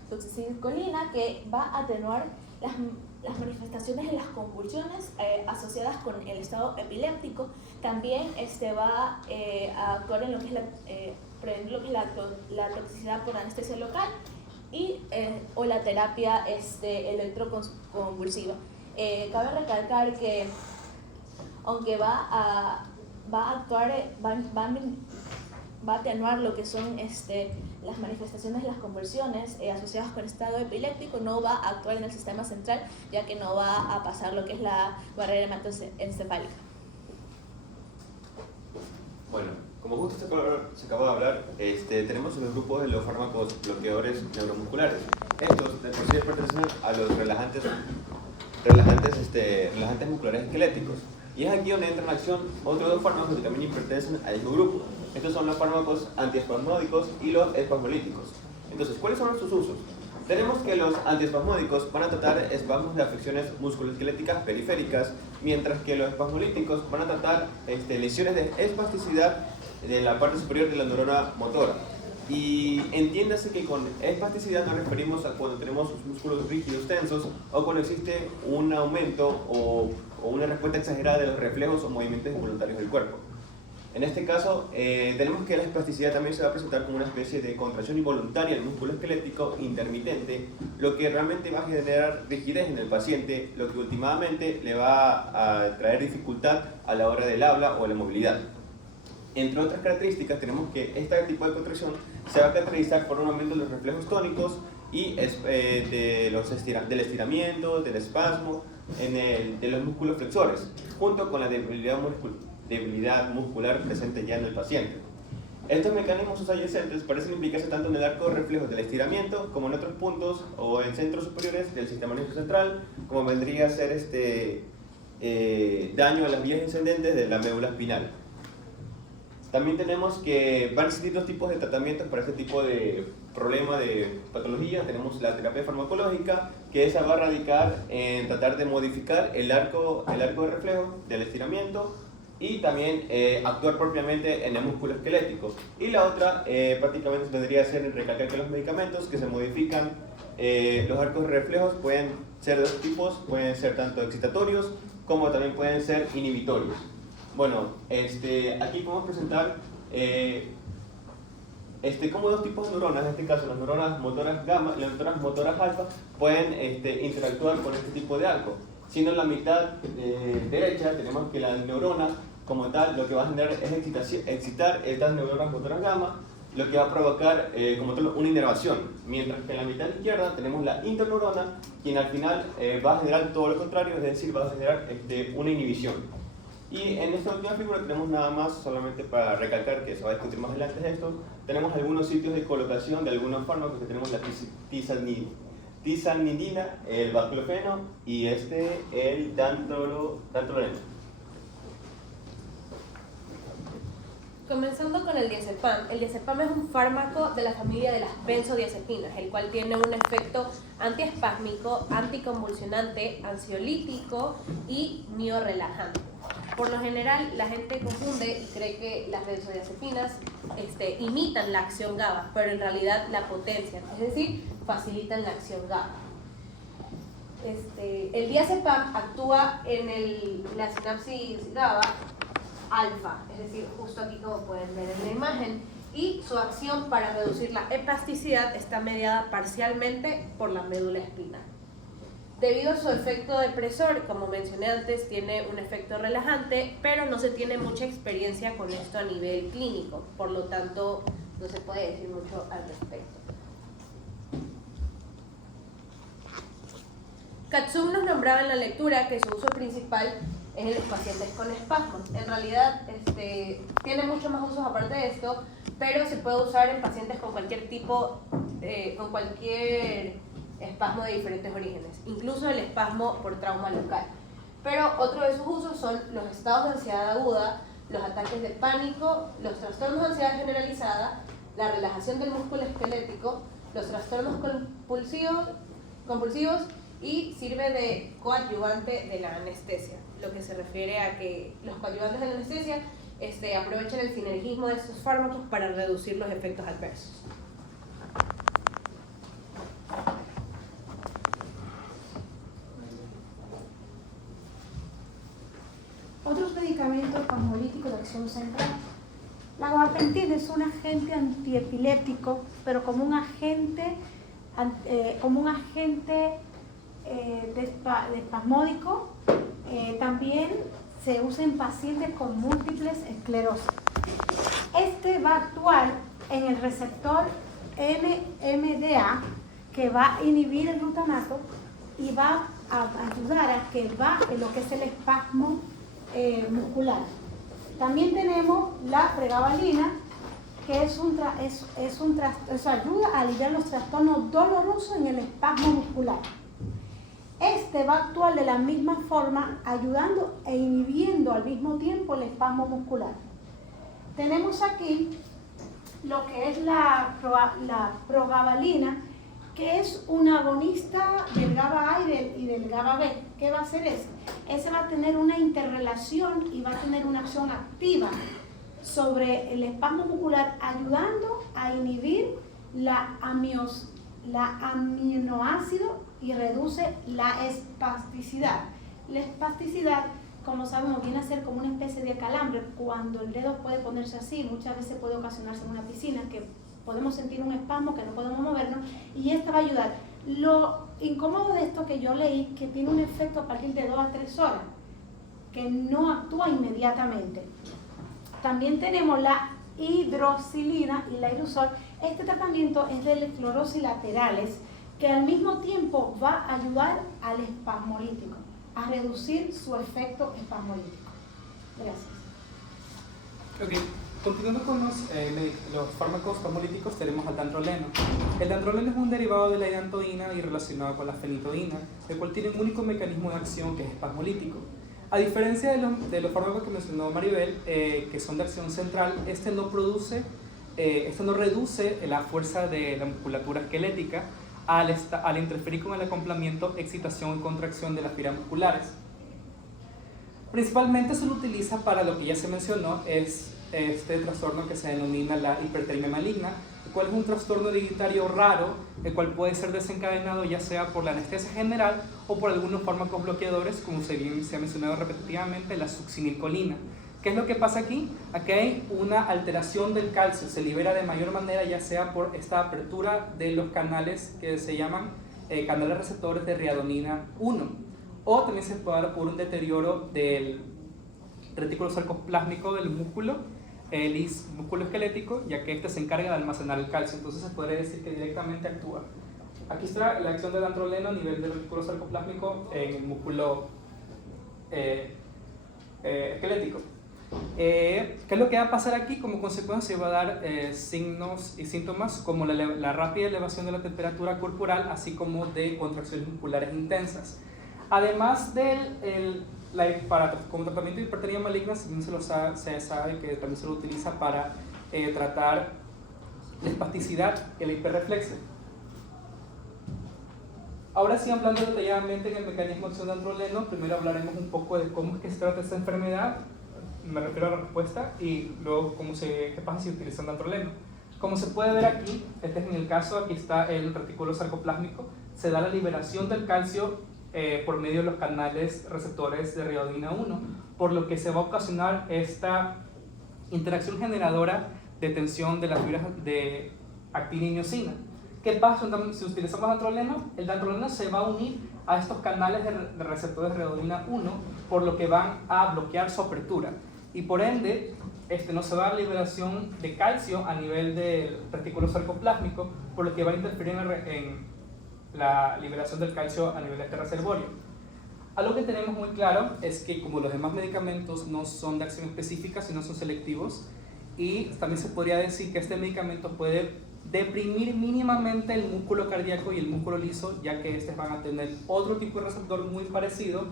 succinilcolina, que va a atenuar las manifestaciones de las convulsiones asociadas con el estado epiléptico. También va a actuar en lo que es prevenir lo que es la toxicidad por anestesia local o la terapia electroconvulsiva. Cabe recalcar que aunque va a va a atenuar lo que son las manifestaciones de las convulsiones asociadas con estado epiléptico, no va a actuar en el sistema central, ya que no va a pasar lo que es la barrera hematoencefálica. Bueno, como justo se acabó de hablar, tenemos los grupos de los fármacos bloqueadores neuromusculares. Estos, de por sí, pertenecen a los relajantes musculares esqueléticos. Y es aquí donde entran en acción otros dos fármacos que también pertenecen al mismo grupo. Estos son los fármacos antiespasmódicos y los espasmolíticos. Entonces, ¿cuáles son sus usos? Tenemos que los antiespasmódicos van a tratar espasmos de afecciones musculoesqueléticas periféricas, mientras que los espasmolíticos van a tratar lesiones de espasticidad de la parte superior de la neurona motora. Y entiéndase que con espasticidad nos referimos a cuando tenemos los músculos rígidos tensos o cuando existe un aumento o una respuesta exagerada de los reflejos o movimientos involuntarios del cuerpo. En este caso, tenemos que la espasticidad también se va a presentar como una especie de contracción involuntaria del músculo esquelético intermitente, lo que realmente va a generar rigidez en el paciente, lo que últimamente le va a traer dificultad a la hora del habla o la movilidad. Entre otras características, tenemos que este tipo de contracción se va a caracterizar por un aumento de los reflejos tónicos y del estiramiento, del espasmo, de los músculos flexores, junto con la debilidad muscular presente ya en el paciente. Estos mecanismos subyacentes parecen implicarse tanto en el arco de reflejos del estiramiento como en otros puntos o en centros superiores del sistema nervioso central, como vendría a ser daño a las vías ascendentes de la médula espinal. También tenemos que van a existir dos tipos de tratamientos para este tipo de problema de patología. Tenemos la terapia farmacológica, que esa va a radicar en tratar de modificar el arco de reflejo del estiramiento y también actuar propiamente en el músculo esquelético. Y la otra prácticamente vendría a ser en recalcar que los medicamentos que se modifican, los arcos de reflejos pueden ser de dos tipos, pueden ser tanto excitatorios como también pueden ser inhibitorios. Bueno, aquí podemos presentar como dos tipos de neuronas, en este caso las neuronas motoras gamma y las neuronas motoras alfa pueden interactuar con este tipo de arco. Siendo en la mitad derecha tenemos que la neurona como tal lo que va a generar es excitar estas neuronas motoras gamma, lo que va a provocar como tal una inervación, mientras que en la mitad izquierda tenemos la interneurona, quien al final va a generar todo lo contrario, es decir, va a generar una inhibición. Y en esta última figura tenemos nada más, solamente para recalcar que se va a discutir más adelante de esto, tenemos algunos sitios de colocación de algunos fármacos, que tenemos la tizanidina, el baclofeno y el dantroleno. Comenzando con el diazepam. El diazepam es un fármaco de la familia de las benzodiazepinas, el cual tiene un efecto antiespásmico, anticonvulsionante, ansiolítico y miorrelajante. Por lo general, la gente confunde y cree que las benzodiazepinas imitan la acción GABA, pero en realidad la potencian, es decir, facilitan la acción GABA. El diazepam actúa en la sinapsis GABA alfa, es decir, justo aquí como pueden ver en la imagen, y su acción para reducir la espasticidad está mediada parcialmente por la médula espinal. Debido a su efecto depresor, como mencioné antes, tiene un efecto relajante, pero no se tiene mucha experiencia con esto a nivel clínico, por lo tanto no se puede decir mucho al respecto. Katsum nos nombraba en la lectura que su uso principal es en los pacientes con espasmos. En realidad tiene muchos más usos aparte de esto, pero se puede usar en pacientes con cualquier espasmo de diferentes orígenes, incluso el espasmo por trauma local. Pero otro de sus usos son los estados de ansiedad aguda, los ataques de pánico, los trastornos de ansiedad generalizada, la relajación del músculo esquelético, los trastornos compulsivos y sirve de coadyuvante de la anestesia, lo que se refiere a que los coadyuvantes de la anestesia aprovechan el sinergismo de estos fármacos para reducir los efectos adversos. Otros medicamentos espasmolíticos de acción central. La gabapentina es un agente antiepiléptico, pero como un agente espasmódico. También se usa en pacientes con múltiples esclerosis. Este va a actuar en el receptor NMDA, que va a inhibir el glutamato y va a ayudar a que baje lo que es el espasmo muscular. También tenemos la pregabalina, que eso ayuda a aliviar los trastornos dolorosos en el espasmo muscular. Este va a actuar de la misma forma, ayudando e inhibiendo al mismo tiempo el espasmo muscular. Tenemos aquí lo que es la progabalina, que es un agonista del GABA A y del GABA B. ¿Qué va a hacer ese? Ese va a tener una interrelación y va a tener una acción activa sobre el espasmo muscular, ayudando a inhibir la aminoácido y reduce la espasticidad. La espasticidad, como sabemos, viene a ser como una especie de calambre. Cuando el dedo puede ponerse así, muchas veces puede ocasionarse en una piscina, que podemos sentir un espasmo, que no podemos movernos, y esta va a ayudar. Lo incómodo de esto que yo leí, que tiene un efecto a partir de 2 a 3 horas, que no actúa inmediatamente. También tenemos la hidroxilina y la aerosol. Este tratamiento es de esclerosis laterales, que al mismo tiempo va a ayudar al espasmolítico, a reducir su efecto espasmolítico. Gracias. Ok, continuando con los fármacos espasmolíticos, tenemos al dantroleno. El dantroleno es un derivado de la idantoína y relacionado con la fenitoína, el cual tiene un único mecanismo de acción que es espasmolítico. A diferencia de los fármacos que mencionó Maribel, que son de acción central, este no reduce la fuerza de la musculatura esquelética al interferir con el acoplamiento, excitación y contracción de las fibras musculares. Principalmente se lo utiliza para lo que ya se mencionó, es este trastorno que se denomina la hipertermia maligna, el cual es un trastorno hereditario raro, el cual puede ser desencadenado ya sea por la anestesia general o por algunos fármacos bloqueadores, como se ha mencionado repetitivamente, la succinilcolina. ¿Qué es lo que pasa aquí? Aquí hay una alteración del calcio, se libera de mayor manera ya sea por esta apertura de los canales que se llaman canales receptores de riadonina 1, o también se puede dar por un deterioro del retículo sarcoplásmico del músculo, el músculo esquelético, ya que este se encarga de almacenar el calcio, entonces se podría decir que directamente actúa. Aquí está la acción del dantroleno a nivel del retículo sarcoplásmico en el músculo esquelético. ¿Qué es lo que va a pasar aquí? Como consecuencia va a dar signos y síntomas como la rápida elevación de la temperatura corporal, así como de contracciones musculares intensas. Además como tratamiento de hipertermia maligna, también se sabe que también se lo utiliza para tratar la espasticidad y la hiperreflexia. Ahora sí, hablando detalladamente en el mecanismo de acción del dantroleno, primero hablaremos un poco de cómo es que se trata esta enfermedad, me refiero a la respuesta, y luego qué pasa si utilizan dantroleno. Como se puede ver aquí, este es en el caso, aquí está el retículo sarcoplásmico, se da la liberación del calcio por medio de los canales receptores de riadonina 1, por lo que se va a ocasionar esta interacción generadora de tensión de las fibras de actina y miosina. ¿Qué pasa si utilizamos dantroleno? El dantroleno se va a unir a estos canales de receptores de riadonina 1, por lo que van a bloquear su apertura. Y por ende, no se va a dar liberación de calcio a nivel del retículo sarcoplásmico, por lo que va a interferir en la liberación del calcio a nivel de este reservorio. Algo que tenemos muy claro es que como los demás medicamentos no son de acción específica, sino son selectivos, y también se podría decir que este medicamento puede deprimir mínimamente el músculo cardíaco y el músculo liso, ya que estos van a tener otro tipo de receptor muy parecido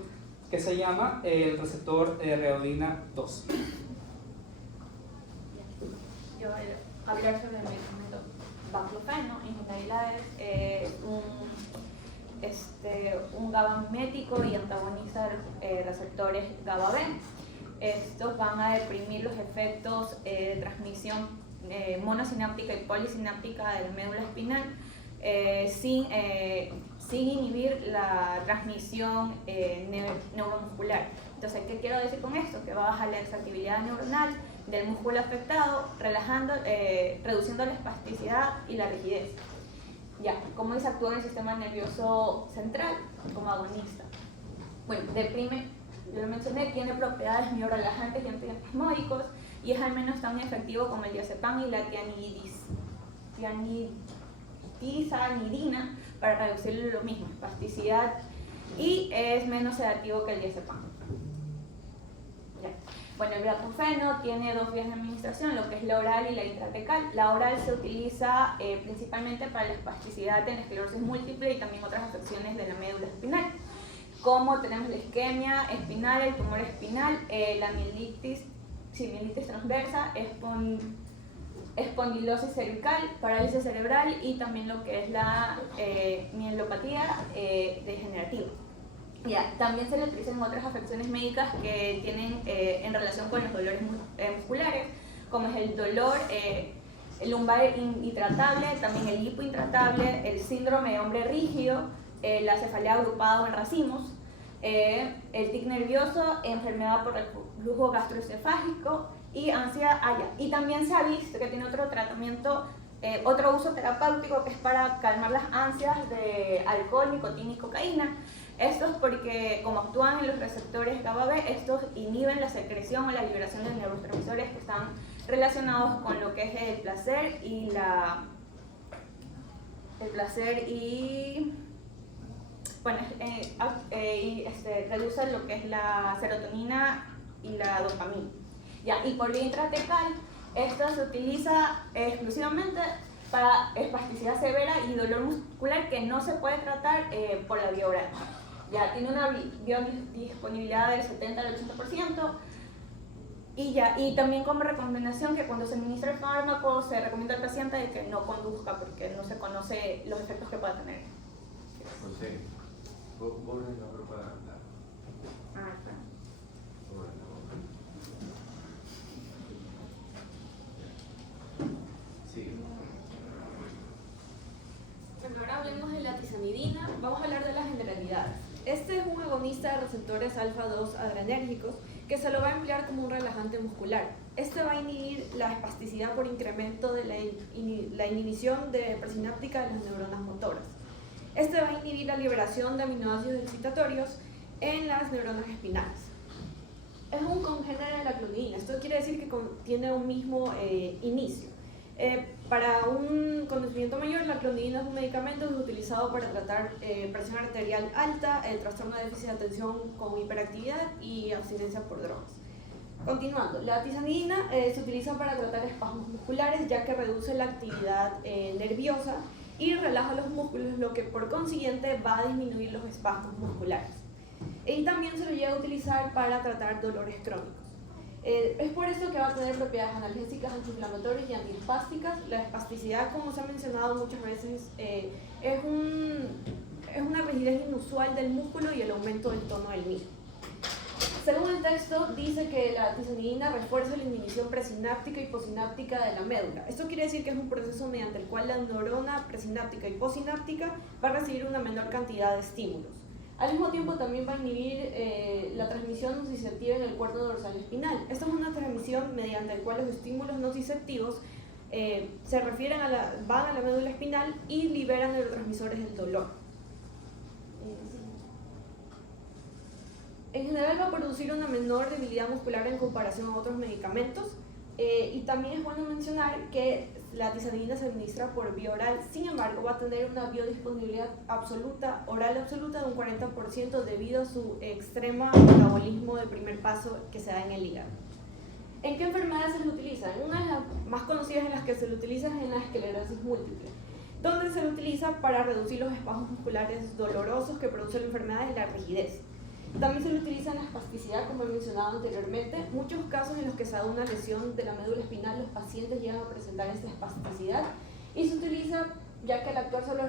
que se llama el receptor riadonina 2. Yo voy a hablar sobre el medicamento baclofeno. En realidad es un GABA mimético y antagonista de receptores GABA B. Estos van a deprimir los efectos de transmisión monosináptica y polisináptica de la médula espinal sin inhibir la transmisión neuromuscular. Entonces, ¿qué quiero decir con esto? Que va a bajar la excitabilidad neuronal del músculo afectado, reduciendo la espasticidad y la rigidez. Ya, ¿cómo se actúa en el sistema nervioso central como agonista? Bueno, deprime yo lo mencioné, tiene propiedades miorelajantes y antiespasmódicos y es al menos tan efectivo como el diazepam y la tianidina para reducir lo mismo, espasticidad, y es menos sedativo que el diazepam. Ya. Bueno, el ibuprofeno tiene dos vías de administración, lo que es la oral y la intratecal. La oral se utiliza principalmente para la espasticidad en la esclerosis múltiple y también otras afecciones de la médula espinal, como tenemos la isquemia espinal, el tumor espinal, la mielitis transversa, espondilosis cervical, parálisis cerebral y también lo que es la mielopatía degenerativa. Ya, también se le utilizan otras afecciones médicas que tienen en relación con los dolores musculares, como es el dolor el lumbar intratable, también el hipo intratable, el síndrome de hombre rígido, la cefalea agrupada o en racimos, el tic nervioso, enfermedad por reflujo gastroesofágico y ansiedad. Y también se ha visto que tiene otro tratamiento, otro uso terapéutico que es para calmar las ansias de alcohol, nicotina y cocaína. Esto es porque como actúan en los receptores GABA-B, estos inhiben la secreción o la liberación de neurotransmisores que están relacionados con lo que es el placer y bueno, reduce lo que es la serotonina y la dopamina. Ya, y por vía intratecal, esto se utiliza exclusivamente para espasticidad severa y dolor muscular que no se puede tratar por la vía oral. Ya, tiene una biodisponibilidad del 70 al 80%. Y también como recomendación que cuando se administra el fármaco se recomienda al paciente de que no conduzca porque no se conoce los efectos que pueda tener. José, vos eres la propaganda. Está. Sí. Bueno, ahora hablemos de la tizanidina. Vamos a hablar de las generalidades. Este es un agonista de receptores alfa-2 adrenérgicos que se lo va a emplear como un relajante muscular. Este va a inhibir la espasticidad por incremento de la inhibición de presináptica de las neuronas motoras. Este va a inhibir la liberación de aminoácidos excitatorios en las neuronas espinales. Es un congénere de la clonidina. Esto quiere decir que tiene un mismo inicio. Para un conocimiento mayor, la clonidina es un medicamento que es utilizado para tratar presión arterial alta, el trastorno de déficit de atención con hiperactividad y abstinencia por drogas. Continuando, la tizanidina se utiliza para tratar espasmos musculares ya que reduce la actividad nerviosa y relaja los músculos, lo que por consiguiente va a disminuir los espasmos musculares. Y también se lo llega a utilizar para tratar dolores crónicos. Es por eso que va a tener propiedades analgésicas, antiinflamatorias y antiespásticas. La espasticidad, como se ha mencionado muchas veces, es una rigidez inusual del músculo y el aumento del tono del mismo. Según el texto, dice que la tizanidina refuerza la inhibición presináptica y posináptica de la médula. Esto quiere decir que es un proceso mediante el cual la neurona presináptica y posináptica va a recibir una menor cantidad de estímulos. Al mismo tiempo también va a inhibir la transmisión nociceptiva en el cuerpo dorsal espinal. Esta es una transmisión mediante la cual los estímulos nociceptivos van a la médula espinal y liberan neurotransmisores del dolor. En general va a producir una menor debilidad muscular en comparación a otros medicamentos. Y también es bueno mencionar que la tizanidina se administra por vía oral, sin embargo va a tener una biodisponibilidad oral absoluta de un 40% debido a su extremo metabolismo de primer paso que se da en el hígado. ¿En qué enfermedades se lo utiliza? Una de las más conocidas en las que se lo utiliza es en la esclerosis múltiple, donde se lo utiliza para reducir los espasmos musculares dolorosos que produce la enfermedad y la rigidez. También se lo utiliza en la espasticidad, como he mencionado anteriormente. Muchos casos en los que se da una lesión de la médula espinal, los pacientes llegan a presentar esta espasticidad y se utiliza ya que al actuar sobre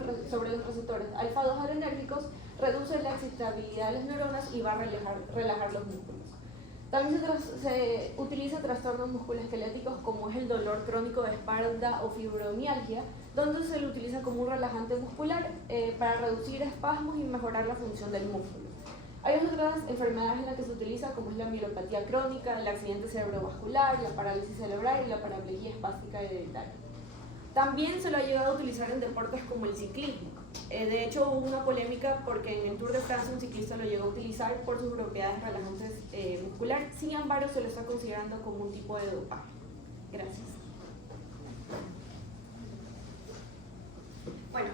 los receptores alfa-2 adrenérgicos reduce la excitabilidad de las neuronas y va a relajar los músculos. También se utiliza trastornos musculoesqueléticos como es el dolor crónico de espalda o fibromialgia, donde se lo utiliza como un relajante muscular para reducir espasmos y mejorar la función del músculo. Hay otras enfermedades en las que se utiliza, como es la mielopatía crónica, el accidente cerebrovascular, la parálisis cerebral y la paraplegia espástica hereditaria. También se lo ha llegado a utilizar en deportes como el ciclismo. De hecho, hubo una polémica porque en el Tour de Francia un ciclista lo llegó a utilizar por sus propiedades relajantes muscular. Sin embargo, se lo está considerando como un tipo de dopaje. Gracias. Bueno,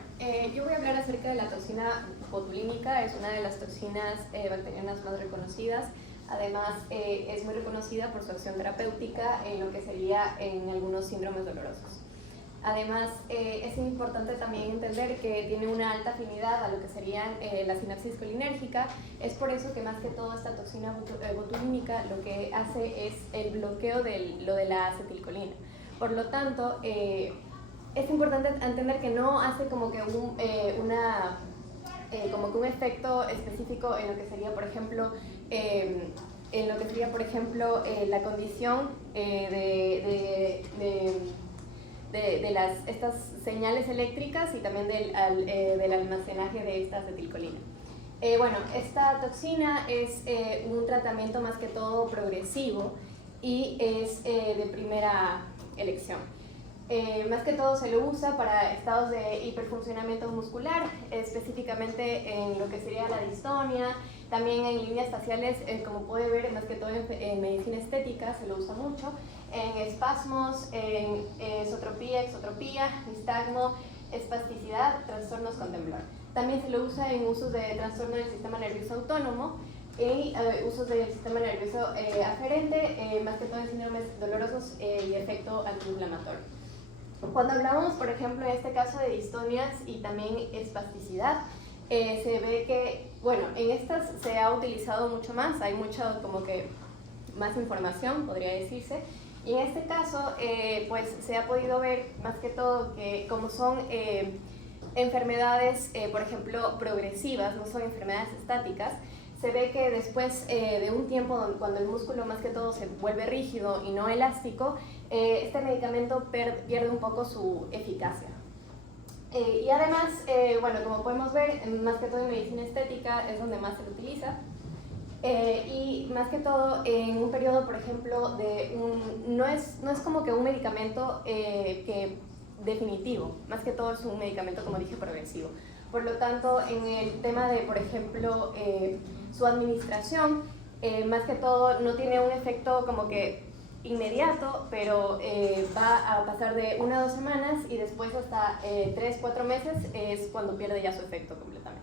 yo voy a hablar acerca de la toxina botulínica. Es una de las toxinas bacterianas más reconocidas. Además, es muy reconocida por su acción terapéutica en lo que sería en algunos síndromes dolorosos. Además, es importante también entender que tiene una alta afinidad a lo que serían la sinapsis colinérgica. Es por eso que más que todo esta toxina botulínica lo que hace es el bloqueo de lo de la acetilcolina. Por lo tanto, es importante entender que no hace como que un efecto específico en lo que sería, por ejemplo, la condición de estas señales eléctricas y también del almacenaje de esta acetilcolina. Bueno, esta toxina es un tratamiento más que todo progresivo y es de primera elección. Más que todo se lo usa para estados de hiperfuncionamiento muscular, específicamente en lo que sería la distonia, también en líneas faciales, como puede ver, más que todo en medicina estética se lo usa mucho, en espasmos, en esotropía, exotropía, nistagmo, espasticidad, trastornos con temblor. También se lo usa en usos de trastorno del sistema nervioso autónomo y usos del sistema nervioso aferente, más que todo en síndromes dolorosos y efecto antiinflamatorio. Cuando hablamos, por ejemplo, en este caso de distonias y también espasticidad, se ve que, bueno, en estas se ha utilizado mucho más, hay mucha como que más información, podría decirse, y en este caso, pues se ha podido ver más que todo que como son enfermedades, por ejemplo, progresivas, no son enfermedades estáticas, se ve que después de un tiempo cuando el músculo más que todo se vuelve rígido y no elástico, este medicamento pierde un poco su eficacia. Y además, bueno, como podemos ver, más que todo en medicina estética es donde más se lo utiliza. Y más que todo en un periodo, por ejemplo, no es como que un medicamento definitivo, más que todo es un medicamento, como dije, progresivo. Por lo tanto, en el tema de, por ejemplo, su administración, más que todo no tiene un efecto como que inmediato, pero va a pasar de 1 a 2 semanas y después hasta 3-4 meses es cuando pierde ya su efecto completamente.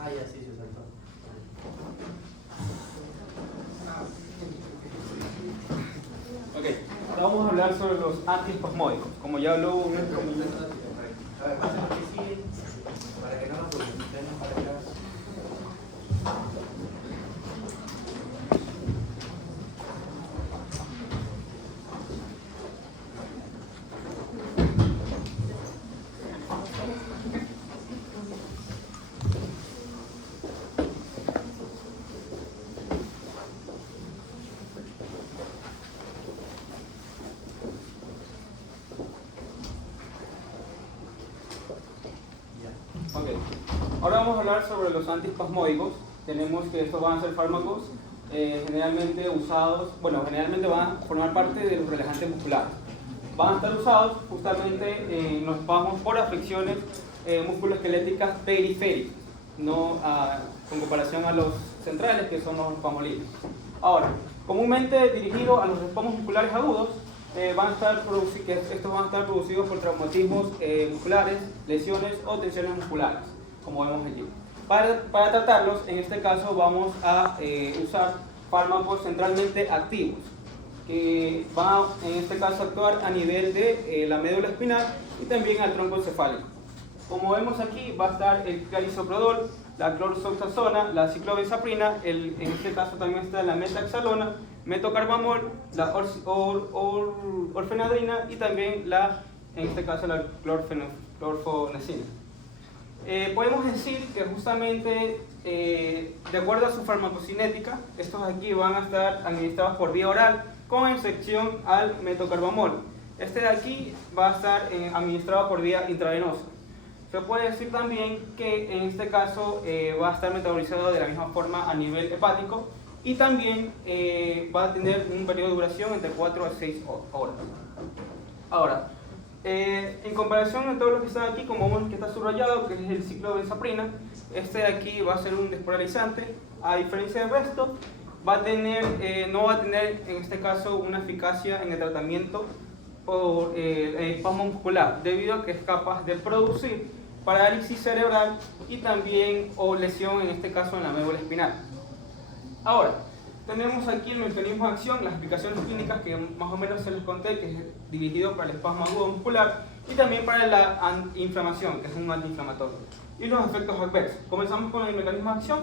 Ah, ya, sí, se saltó. Ok, ahora vamos a hablar sobre los antiespasmódicos. Como ya habló un compañero. A ver, pasen los que siguen para que no nos volvemos para atrás. Ahora vamos a hablar sobre los antiespasmódicos. Tenemos que estos van a ser fármacos generalmente usados, bueno, generalmente van a formar parte de los relajantes musculares. Van a estar usados justamente en los espasmos por afecciones musculoesqueléticas periféricas, no con comparación a los centrales, que son los espasmos libres. Ahora, comúnmente dirigido a los espasmos musculares agudos, estos van a estar producidos por traumatismos musculares, lesiones o tensiones musculares, como vemos allí. Para tratarlos, en este caso vamos a usar fármacos centralmente activos, que van en este caso a actuar a nivel de la médula espinal y también al tronco encefálico. Como vemos aquí va a estar el clisoprodol, la clorzoxazona, la ciclobenzaprina, en este caso también está la metaxalona, metocarbamol, la orfenadrina y también en este caso la clorfenazina. podemos decir que justamente de acuerdo a su farmacocinética, estos aquí van a estar administrados por vía oral con excepción al metocarbamol. Este de aquí va a estar administrado por vía intravenosa. Se puede decir también que en este caso va a estar metabolizado de la misma forma a nivel hepático y también va a tener un periodo de duración entre 4 a 6 horas. Ahora, en comparación a todo lo que está aquí, como vemos que está subrayado, que es el ciclo de benzaprina, este de aquí va a ser un despolarizante, a diferencia del resto, va a tener, no va a tener en este caso una eficacia en el tratamiento por espasmo muscular, debido a que es capaz de producir parálisis cerebral y también o lesión en este caso en la médula espinal. Ahora, tenemos aquí el mecanismo de acción, las aplicaciones clínicas que más o menos se les conté, que es dirigido para el espasmo agudo muscular y también para la inflamación, que es un antiinflamatorio. Y los efectos adversos. Comenzamos con el mecanismo de acción.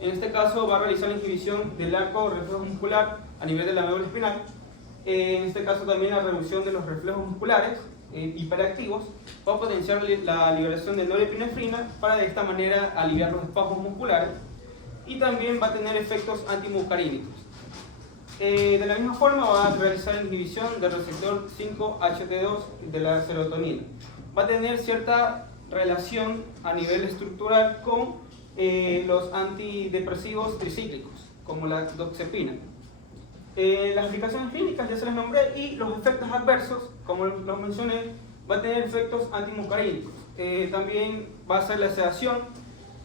En este caso va a realizar la inhibición del arco reflejo muscular a nivel de la médula espinal. En este caso también la reducción de los reflejos musculares hiperactivos. Va a potenciar la liberación de norepinefrina para de esta manera aliviar los espasmos musculares. Y también va a tener efectos antimuscarínicos. De la misma forma va a realizar la inhibición del receptor 5-HT2 de la serotonina. Va a tener cierta relación a nivel estructural con los antidepresivos tricíclicos, como la doxepina. Las aplicaciones clínicas ya se las nombré y los efectos adversos, como los mencioné, va a tener efectos antimuscarínicos. También va a ser la sedación,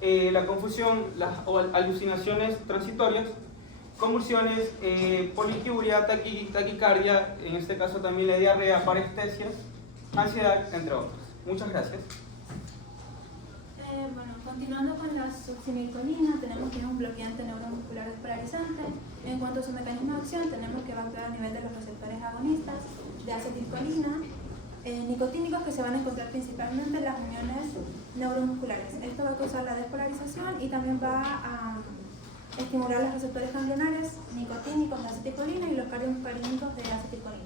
la confusión, las alucinaciones transitorias, convulsiones, poliquiuria, taquicardia, en este caso también la diarrea, parestesias, ansiedad, entre otros. Muchas gracias. Bueno, continuando con la succinilcolina, tenemos que es un bloqueante neuromuscular despolarizante. En cuanto a su mecanismo de acción, tenemos que va a actuar a nivel de los receptores agonistas de acetilcolina, nicotínicos que se van a encontrar principalmente en las uniones neuromusculares. Esto va a causar la despolarización y también va a estimular los receptores ganglionares nicotínicos de acetilcolina y los cardiomuscarínicos de acetilcolina.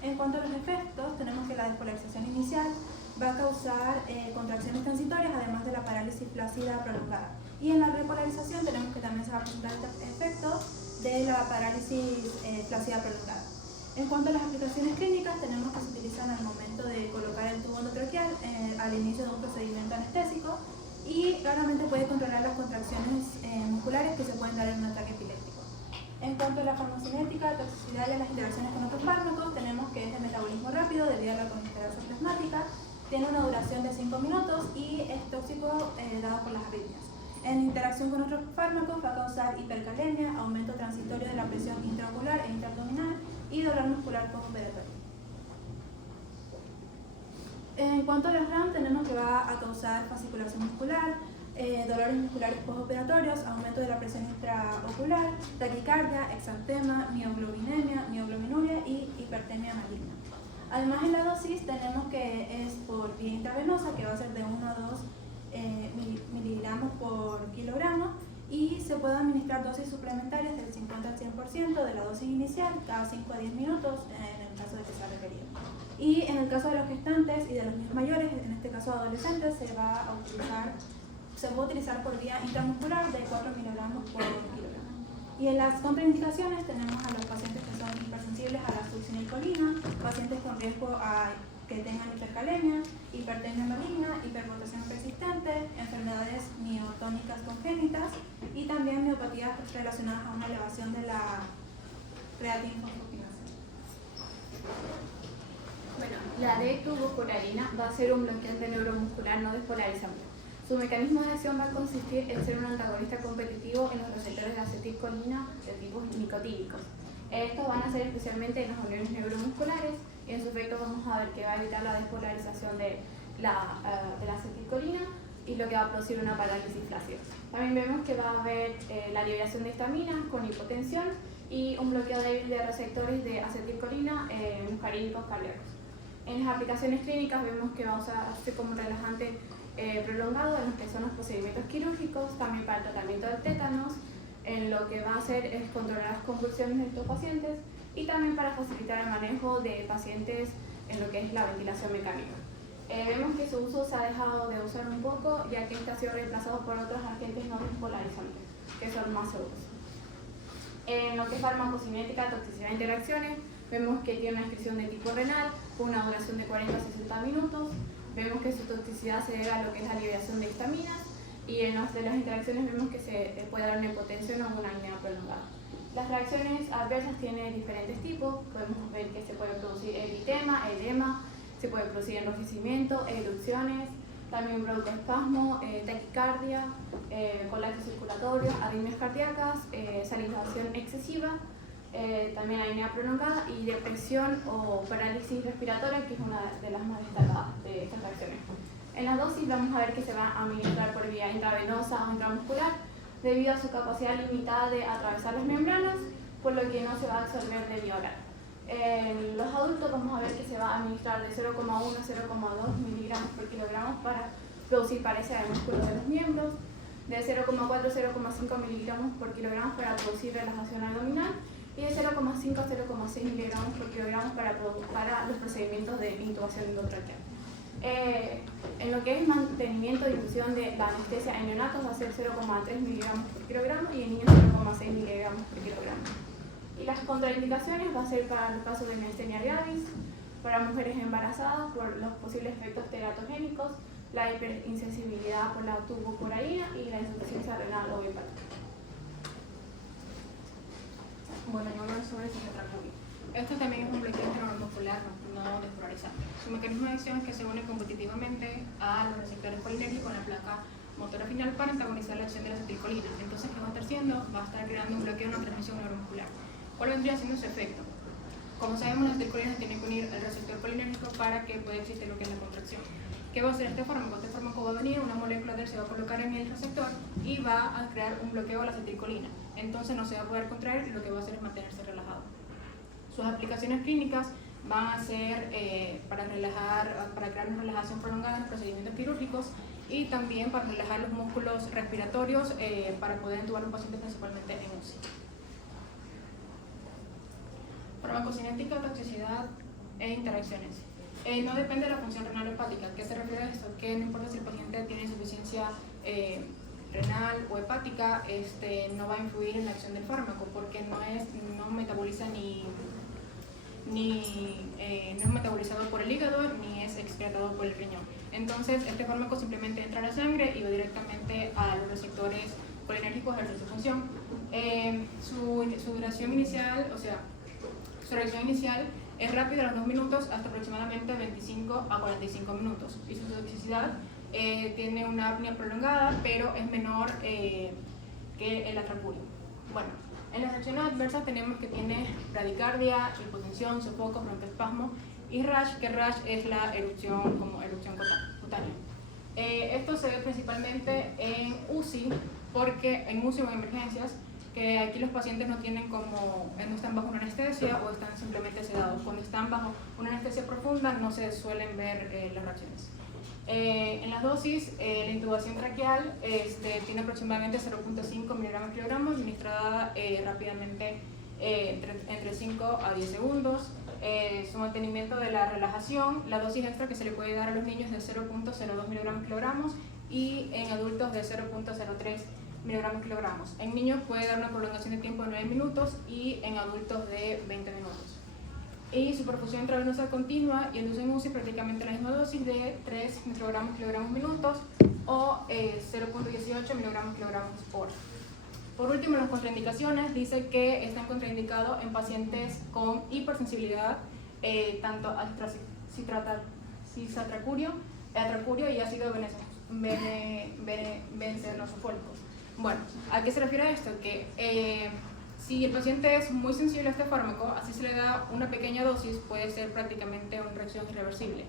En cuanto a los efectos, tenemos que la despolarización inicial va a causar contracciones transitorias, además de la parálisis flácida prolongada. Y en la repolarización tenemos que también se va a presentar el efecto de la parálisis flácida prolongada. En cuanto a las aplicaciones clínicas, tenemos que se utilizan al momento de colocar el tubo endotraqueal al inicio de un procedimiento anestésico y claramente puede controlar las contracciones musculares que se pueden dar en un ataque epiléptico. En cuanto a la farmacocinética, toxicidad y a las interacciones con otros fármacos, tenemos que es de metabolismo rápido debido a la congestión plasmática, tiene una duración de 5 minutos y es tóxico dado por las arritmias. En interacción con otros fármacos va a causar hipercalemia, aumento transitorio de la presión intraocular e intraabdominal y dolor muscular postoperatorio. En cuanto a las RAM, tenemos que va a causar fasciculación muscular, dolores musculares postoperatorios, aumento de la presión intraocular, taquicardia, exantema, mioglobinemia, mioglobinuria y hipertemia maligna. Además, en la dosis tenemos que es por vía intravenosa, que va a ser de 1 a 2 miligramos por kilogramo, y se puede administrar dosis suplementarias del 50 al 100% de la dosis inicial cada 5 a 10 minutos en el caso de que sea requerido. Y en el caso de los gestantes y de los niños mayores, en este caso adolescentes, se puede utilizar por vía intramuscular de 4 miligramos por kilogramo. Y en las contraindicaciones tenemos a los pacientes que son hipersensibles a la succinilcolina, pacientes con riesgo a que tengan hipercalemia, hipertemia maligna, hiperpotación persistente, enfermedades miotónicas congénitas y también miopatías relacionadas a una elevación de la creatinfosfatasa. Bueno, la D-tubucularina va a ser un bloqueante neuromuscular no despolarizante. Su mecanismo de acción va a consistir en ser un antagonista competitivo en los receptores de acetilcolina de tipo nicotínicos. Estos van a ser especialmente en las uniones neuromusculares y en su efecto vamos a ver que va a evitar la despolarización de la acetilcolina y lo que va a producir una parálisis flácida. También vemos que va a haber la liberación de histamina con hipotensión y un bloqueo débil de receptores de acetilcolina muscarínicos cardíacos. En las aplicaciones clínicas vemos que va a usarse como relajante prolongado en lo que son los procedimientos quirúrgicos, también para el tratamiento del tétanos, en lo que va a hacer es controlar las convulsiones de estos pacientes y también para facilitar el manejo de pacientes en lo que es la ventilación mecánica. Vemos que su uso se ha dejado de usar un poco, ya que este ha sido reemplazado por otros agentes no despolarizantes, que son más seguros. En lo que es farmacocinética, toxicidad e interacciones, vemos que tiene una descripción de tipo renal, con una duración de 40 a 60 minutos. Vemos que su toxicidad se debe a lo que es la liberación de histaminas, y en las interacciones vemos que se puede dar una hipotensión o una apnea prolongada. Las reacciones adversas tienen diferentes tipos. Podemos ver que se puede producir eritema, edema, se puede producir enrojecimiento, erupciones, también broncoespasmo, taquicardia, colapso circulatorio, arritmias cardíacas, salivación excesiva, también apnea prolongada y depresión o parálisis respiratoria, que es una de las más destacadas de estas reacciones. En las dosis vamos a ver que se va a administrar por vía intravenosa o intramuscular, debido a su capacidad limitada de atravesar las membranas, por lo que no se va a absorber de vía oral. En los adultos vamos a ver que se va a administrar de 0,1 a 0,2 miligramos por kilogramo para producir paresia de músculo de los miembros, de 0,4 a 0,5 miligramos por kilogramo para producir relajación abdominal y de 0,5 a 0,6 miligramos por kilogramo para los procedimientos de intubación endotraqueal. En lo que es mantenimiento y difusión de la anestesia en neonatos va a ser 0,3 miligramos por kilogramo y en niños 0,6 miligramos por kilogramo. Y las contraindicaciones va a ser para los casos de miastenia gravis, para mujeres embarazadas por los posibles efectos teratogénicos, la hiperinsensibilidad por la tubocoraína y la insuficiencia renal o hepática. Bueno, yo hablo sobre el cisatracurio. Esto también es un bloqueo neuromuscular no despolarizante. Su mecanismo de acción es que se une competitivamente a los receptores colinérgicos con la placa motora final para antagonizar la acción de la acetilcolina. Entonces, ¿qué va a estar haciendo? Va a estar creando un bloqueo en la transmisión neuromuscular. ¿Cuál vendría siendo su efecto? Como sabemos, la acetilcolina tiene que unir al receptor colinérgico para que pueda existir lo que es la contracción. ¿Qué va a hacer este fármaco? Este fármaco va a venir, una molécula de él se va a colocar en el receptor y va a crear un bloqueo a la acetilcolina. Entonces no se va a poder contraer y lo que va a hacer es mantenerse relajado. Sus aplicaciones clínicas van a ser para crear una relajación prolongada en procedimientos quirúrgicos y también para relajar los músculos respiratorios para poder intubar a un paciente principalmente en UCI. Farmacocinética, toxicidad e interacciones. No depende de la función renal o hepática. ¿Qué se refiere a esto? Que no importa si el paciente tiene insuficiencia renal o hepática, no va a influir en la acción del fármaco porque no metaboliza no es metabolizado por el hígado ni es excretado por el riñón. Entonces este fármaco simplemente entra a la sangre y va directamente a los receptores colinérgicos a ejercer su función. Su duración inicial, o sea, su reacción inicial es rápida a los 2 minutos hasta aproximadamente 25 a 45 minutos y su toxicidad tiene una apnea prolongada, pero es menor que el atracurio. Bueno, en las reacciones adversas tenemos que tiene bradicardia, hipotensión, sofoco, broncoespasmo y rash, que rash es la erupción como erupción cutánea. Esto se ve principalmente en UCI, porque en UCI o en emergencias, que aquí los pacientes no están bajo una anestesia o están simplemente sedados. Cuando están bajo una anestesia profunda no se suelen ver las reacciones. En las dosis, la intubación traqueal tiene aproximadamente 0.5 miligramos por kilogramo, administrada rápidamente entre 5 a 10 segundos. Su mantenimiento de la relajación, la dosis extra que se le puede dar a los niños es de 0.02 miligramos por kilogramo y en adultos de 0.03 miligramos por kilogramos. En niños puede dar una prolongación de tiempo de 9 minutos y en adultos de 20 minutos. Y su perfusión intravenosa continua y el uso en UCI prácticamente la misma dosis de 3 microgramos por kilogramos minutos o 0.18 miligramos por kilogramos hora. Por último, las contraindicaciones dice que están contraindicados en pacientes con hipersensibilidad tanto al cisatracurio y ácido benzenosofólico. Bueno, ¿a qué se refiere esto? Que si el paciente es muy sensible a este fármaco, así se le da una pequeña dosis, puede ser prácticamente una reacción irreversible.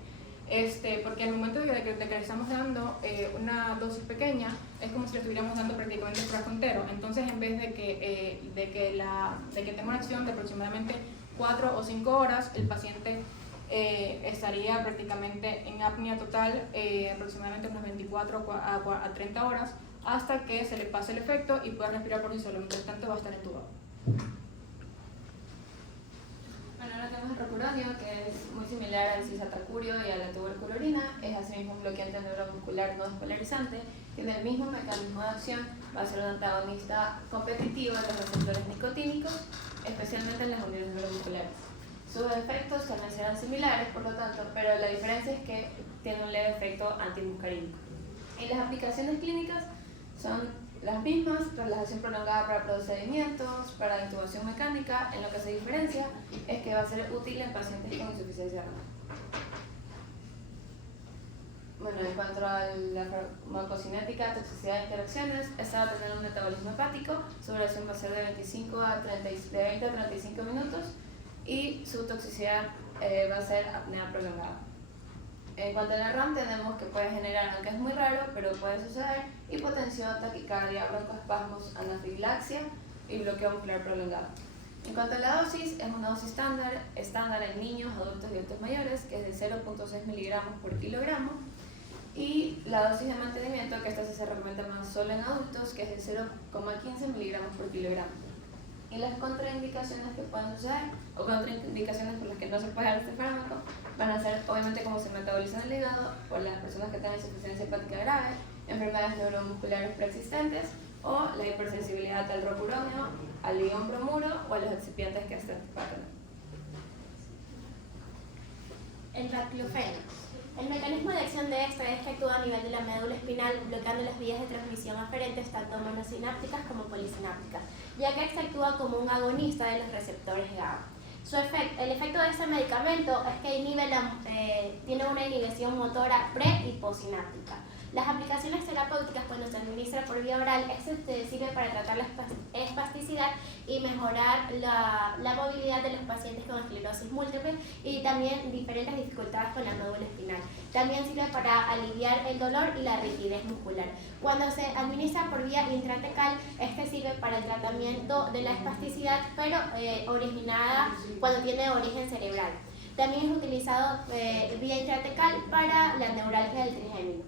Porque al momento de que le estamos dando una dosis pequeña, es como si le estuviéramos dando prácticamente el frasco entero. Entonces, en vez de que tenga una acción de aproximadamente 4 o 5 horas, el paciente estaría prácticamente en apnea total aproximadamente unas 24 a 30 horas, hasta que se le pase el efecto y pueda respirar por sí solo. Mientras tanto, va a estar entubado. Bueno, ahora tenemos el rocuronio, que es muy similar al cisatracurio y a la tuberculina, es asimismo un bloqueante neuromuscular no despolarizante, tiene el mismo mecanismo de acción, va a ser un antagonista competitivo de los receptores nicotínicos, especialmente en las uniones neuromusculares. Sus efectos también serán similares, por lo tanto, pero la diferencia es que tiene un leve efecto antimuscarínico. Y las aplicaciones clínicas son las mismas: relajación prolongada para procedimientos, para intubación mecánica. En lo que se diferencia es que va a ser útil en pacientes con insuficiencia renal. Bueno, en cuanto a la farmacocinética, toxicidad de interacciones, esta va a tener un metabolismo hepático, su duración va a ser de 20 a 35 minutos y su toxicidad va a ser apnea prolongada. En cuanto a la RAM, tenemos que puede generar, aunque es muy raro, pero puede suceder, hipotensión, taquicardia, broncoespasmos, anafilaxia y bloqueo muscular prolongado. En cuanto a la dosis, es una dosis estándar en niños, adultos y adultos mayores, que es de 0.6 miligramos por kilogramo. Y la dosis de mantenimiento, que esta se recomienda más solo en adultos, que es de 0,15 miligramos por kilogramo. Y las contraindicaciones que pueden suceder, o contraindicaciones por las que no se puede dar este fármaco, van a ser obviamente como se metaboliza en el hígado, por las personas que tengan insuficiencia hepática grave, enfermedades neuromusculares preexistentes, o la hipersensibilidad al rocuronio, al ion bromuro o a los excipientes que estén patentes. El baclofeno. El mecanismo de acción de esta es que actúa a nivel de la médula espinal, bloqueando las vías de transmisión aferentes tanto monosinápticas como polisinápticas, ya que esta actúa como un agonista de los receptores GABA. El efecto de este medicamento es que tiene una inhibición motora pre y postsináptica. Las aplicaciones terapéuticas, cuando se administra por vía oral, sirve para tratar la espasticidad y mejorar la movilidad de los pacientes con esclerosis múltiple y también diferentes dificultades con la médula espinal. También sirve para aliviar el dolor y la rigidez muscular. Cuando se administra por vía intratecal, sirve para el tratamiento de la espasticidad, pero originada cuando tiene origen cerebral. También es utilizado vía intratecal para la neuralgia del trigémino.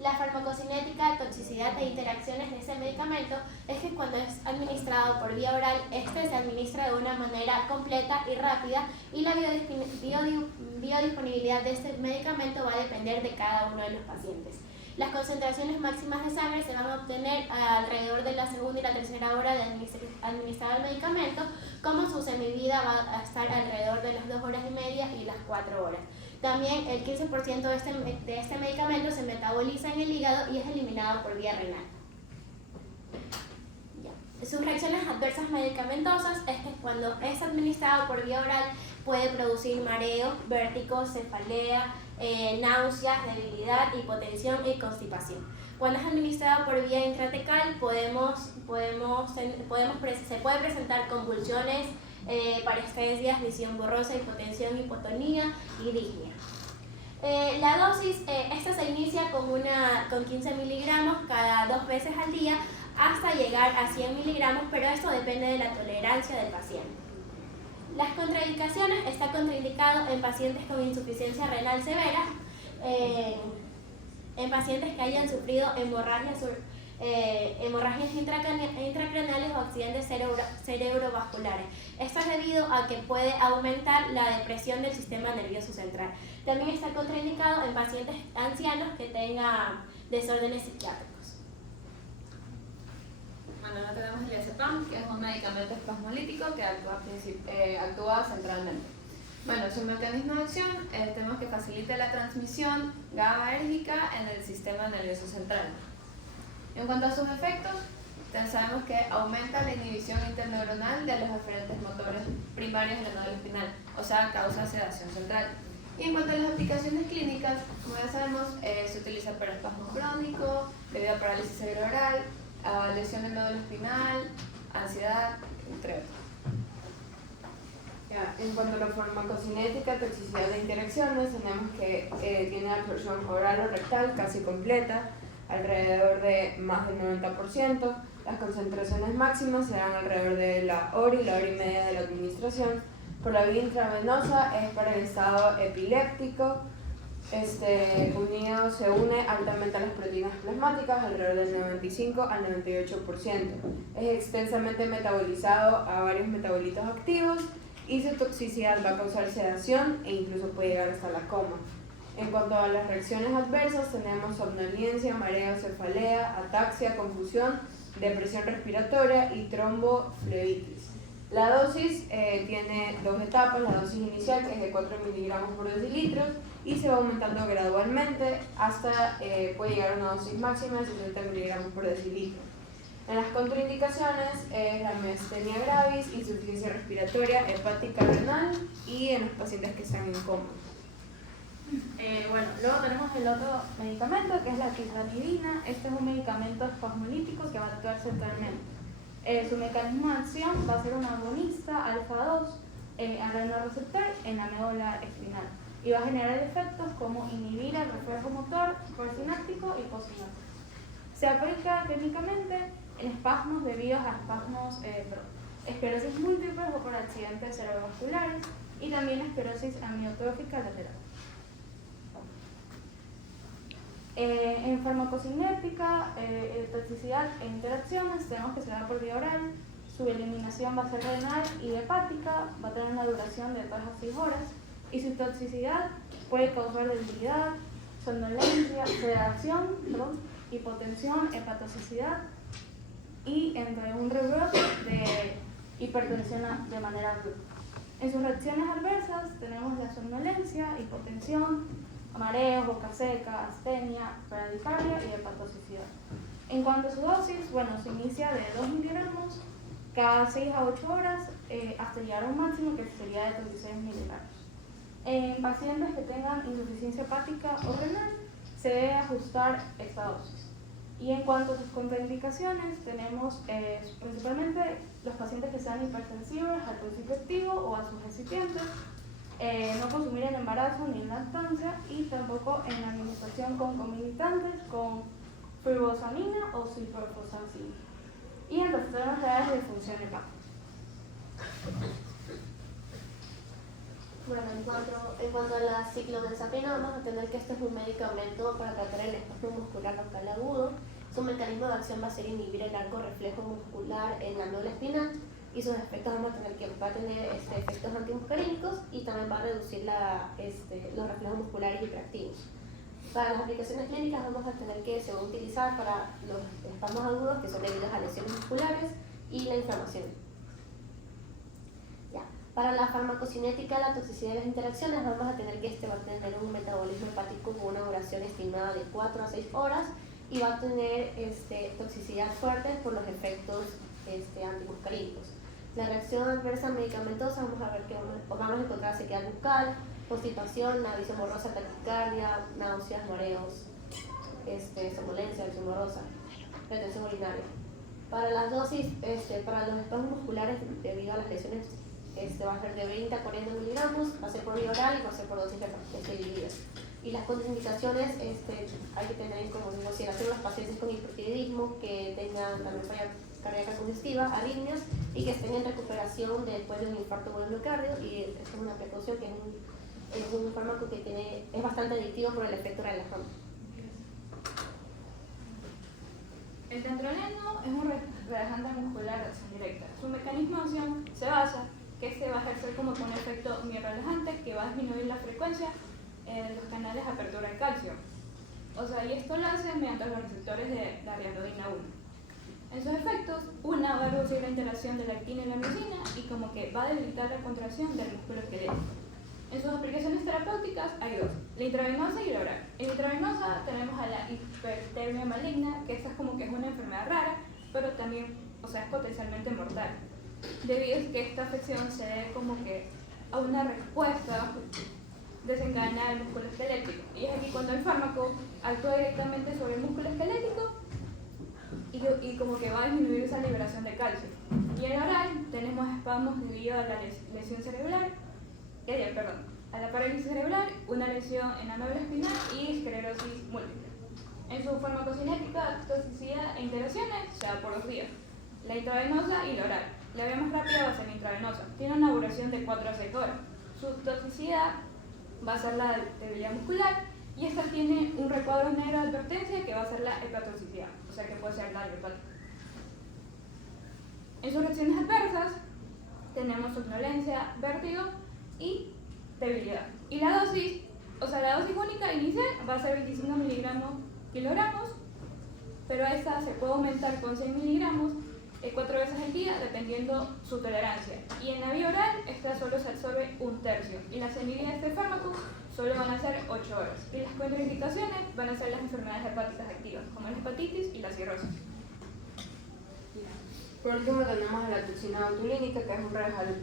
La farmacocinética, toxicidad e interacciones de ese medicamento es que cuando es administrado por vía oral, se administra de una manera completa y rápida, y la biodisponibilidad de este medicamento va a depender de cada uno de los pacientes. Las concentraciones máximas de sangre se van a obtener alrededor de la segunda y la tercera hora de administrar el medicamento, como su semivida va a estar alrededor de las 2 horas y media y las 4 horas. También el 15% de este medicamento se metaboliza en el hígado y es eliminado por vía renal. Sus reacciones adversas medicamentosas es que cuando es administrado por vía oral puede producir mareo, vértigo, cefalea, náuseas, debilidad, hipotensión y constipación. Cuando es administrado por vía intratecal se puede presentar convulsiones, parestesias, visión borrosa, hipotensión, hipotonía y disnea. La dosis, se inicia con 15 miligramos cada 2 veces al día hasta llegar a 100 miligramos, pero esto depende de la tolerancia del paciente. Las contraindicaciones: está contraindicado en pacientes con insuficiencia renal severa, en pacientes que hayan sufrido hemorragias intracraneales o accidentes cerebrovasculares. Esto es debido a que puede aumentar la depresión del sistema nervioso central. También está contraindicado en pacientes ancianos que tengan desórdenes psiquiátricos. Bueno, ahora tenemos el diazepam, que es un medicamento espasmolítico que actúa centralmente. Bueno, su mecanismo de acción tenemos que facilita la transmisión GABAérgica en el sistema nervioso central. En cuanto a sus efectos, sabemos que aumenta la inhibición interneuronal de los aferentes motores primarios de la médula espinal, o sea, causa sedación central. Y en cuanto a las aplicaciones clínicas, como ya sabemos, se utiliza para espasmo crónico, debido a parálisis cerebral, lesión de médula espinal, ansiedad, entre otros. En cuanto a la farmacocinética, toxicidad de interacciones, tenemos que tiene absorción oral o rectal casi completa, alrededor de más del 90%. Las concentraciones máximas serán alrededor de la hora y media de la administración. Por la vía intravenosa es para el estado epiléptico. Se une altamente a las proteínas plasmáticas, alrededor del 95 al 98%. Es extensamente metabolizado a varios metabolitos activos y su toxicidad va a causar sedación e incluso puede llegar hasta la coma. En cuanto a las reacciones adversas, tenemos somnolencia, mareo, cefalea, ataxia, confusión, depresión respiratoria y tromboflebitis. La dosis tiene dos etapas, la dosis inicial que es de 4 miligramos por decilitro y se va aumentando gradualmente hasta puede llegar a una dosis máxima de 60 miligramos por decilitro. En las contraindicaciones es la miastenia gravis, insuficiencia respiratoria, hepática, renal y en los pacientes que están en coma. Bueno, luego tenemos el otro medicamento que es la tizanidina. Este es un medicamento espasmolítico que va a actuar centralmente. Su mecanismo de acción va a ser un agonista alfa-2 adrenoreceptor en la médula espinal y va a generar efectos como inhibir el reflejo motor presináptico y postsináptico. Se aplica clínicamente en espasmos debidos a espasmos, esclerosis múltiples o por accidentes cerebrovasculares y también esclerosis amiotrófica lateral. En farmacocinética, toxicidad e interacciones tenemos que se da por vía oral, su eliminación va a ser renal y hepática, va a tener una duración de 3 a 6 horas y su toxicidad puede causar debilidad, somnolencia, sedación, hipotensión, hepatotoxicidad y entre un rebrote de hipertensión de manera aguda. En sus reacciones adversas tenemos la somnolencia, hipotensión, mareos, boca seca, astenia, bradicardia y hepatotoxicidad. En cuanto a su dosis, bueno, se inicia de 2 miligramos cada 6 a 8 horas hasta llegar a un máximo que sería de 36 miligramos. En pacientes que tengan insuficiencia hepática o renal, se debe ajustar esta dosis. Y en cuanto a sus contraindicaciones, tenemos principalmente los pacientes que sean hipersensibles al principio activo o a sus recipientes, no consumir en embarazo ni en lactancia y tampoco en la administración concomitantes con fluvoxamina o ciprofloxacina. Y en trastornos reales de disfunción hepática. Bueno, en cuanto a la ciclodenzaprina, vamos a tener que este es un medicamento para tratar el espasmo muscular local agudo. Su mecanismo de acción va a ser inhibir el arco reflejo muscular en la médula espinal y sus efectos va a tener efectos antimuscarínicos y también va a reducir los reflejos musculares hiperactivos. Para las aplicaciones clínicas vamos a tener que se va a utilizar para los espasmos agudos que son debidos a lesiones musculares y la inflamación. Para la farmacocinética, la toxicidad de las interacciones, vamos a tener que va a tener un metabolismo hepático con una duración estimada de 4 a 6 horas y va a tener toxicidad fuerte por los efectos antimuscarínicos. La reacción adversa medicamentosa, vamos a ver que vamos a encontrar sequedad bucal, constipación, visión borrosa, taquicardia, náuseas, mareos, somnolencia, visión borrosa, retención urinaria. Para las dosis, para los espasmos musculares debido a las lesiones, va a ser de 20 a 40 miligramos, va a ser por vía oral y va a ser por dosis divididas. Y las contraindicaciones hay que tener en consideración los pacientes con hipertiroidismo que tengan también falla cardíaca congestiva, arritmias y que estén en recuperación después de un infarto por el miocardio. Y esto es una precaución que es un fármaco que es bastante adictivo por el efecto relajante. El dantroleno es un relajante muscular de acción directa. Su mecanismo de acción se basa que va a ejercer como un efecto miorrelajante que va a disminuir la frecuencia de los canales de apertura del calcio. Y esto lo hace mediante los receptores de la rianodina 1. En sus efectos, una va a reducir la interacción de la actina y la miosina y como que va a debilitar la contracción del músculo esquelético. En sus aplicaciones terapéuticas hay dos, la intravenosa y la oral. En la intravenosa tenemos a la hipertermia maligna, que esta es como que es una enfermedad rara, pero también, es potencialmente mortal. Debido a que esta afección se debe como que a una respuesta desencadenada del músculo esquelético. Y es aquí cuando el fármaco actúa directamente sobre el músculo esquelético y como que va a disminuir esa liberación de calcio. Y en oral tenemos espasmos debido a la lesión cerebral, a la parálisis cerebral, una lesión en la médula espinal y esclerosis múltiple. En su farmacocinética, toxicidad e interacciones se da por 2 vías, la intravenosa y la oral. La vía más rápida va a ser la intravenosa, tiene una duración de 4 a 6 horas. Su toxicidad va a ser la debilidad muscular y esta tiene un recuadro negro de advertencia que va a ser la hepatotoxicidad, que puede ser la hepática. En sus reacciones adversas tenemos somnolencia, vértigo y debilidad. Y la dosis, la dosis única inicial va a ser 25 kilogramos, pero esta se puede aumentar con 6 miligramos 4 veces al día, dependiendo su tolerancia. Y en la vía oral, esta solo se absorbe 1/3. Y la semilla de este fármaco solo van a ser 8 horas. Y las contraindicaciones van a ser las enfermedades hepáticas activas, como la hepatitis y la cirrosis. Por último tenemos la toxina botulínica, que es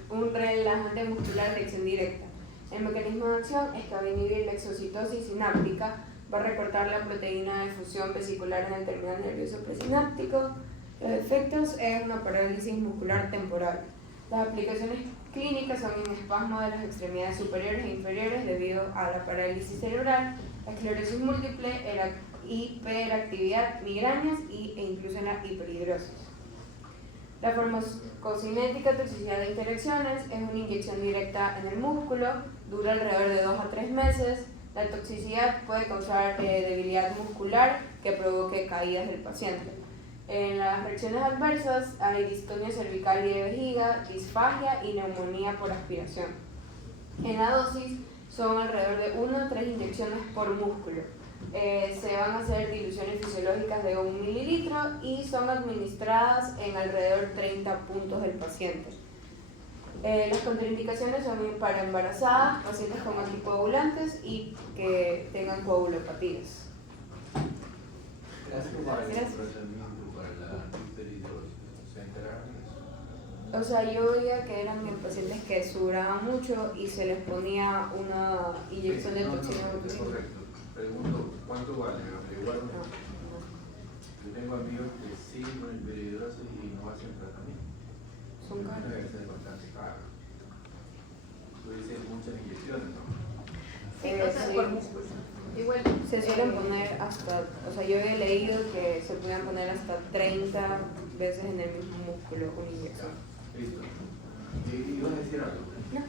un relajante muscular de acción directa. El mecanismo de acción es que va a inhibir la exocitosis sináptica, va a recortar la proteína de fusión vesicular en el terminal nervioso presináptico. Los efectos es una parálisis muscular temporal. Las aplicaciones clínicas son en espasmo de las extremidades superiores e inferiores debido a la parálisis cerebral, esclerosis múltiple, hiperactividad, migrañas e incluso en la hiperhidrosis. La farmacocinética toxicidad de interacciones es una inyección directa en el músculo, dura alrededor de 2 a 3 meses. La toxicidad puede causar debilidad muscular que provoque caídas del paciente. En las reacciones adversas hay distonía cervical y de vejiga, disfagia y neumonía por aspiración. En la dosis son alrededor de 1 a 3 inyecciones por músculo. Se van a hacer diluciones fisiológicas de 1 mililitro y son administradas en alrededor de 30 puntos del paciente. Las contraindicaciones son para embarazadas, pacientes con anticoagulantes y que tengan coagulopatías. Gracias. Para la hiperhidrosis, ¿se enteraron de eso? O sea, yo veía que eran en pacientes que sudaban mucho y se les ponía una inyección de toxina botulínica. Correcto. Pregunto, ¿cuánto vale? Igual no. Yo tengo amigos que siguen con hiperhidrosis y no hacen tratamiento. Son caros. Debe ser bastante caro. Tú dices muchas inyecciones, ¿no? Sí. Por músculo. Igual Se suelen poner hasta, o sea, yo había leído que se podían poner hasta 30 veces en el mismo músculo una inyección. Listo. ¿Y ibas a decir algo? No.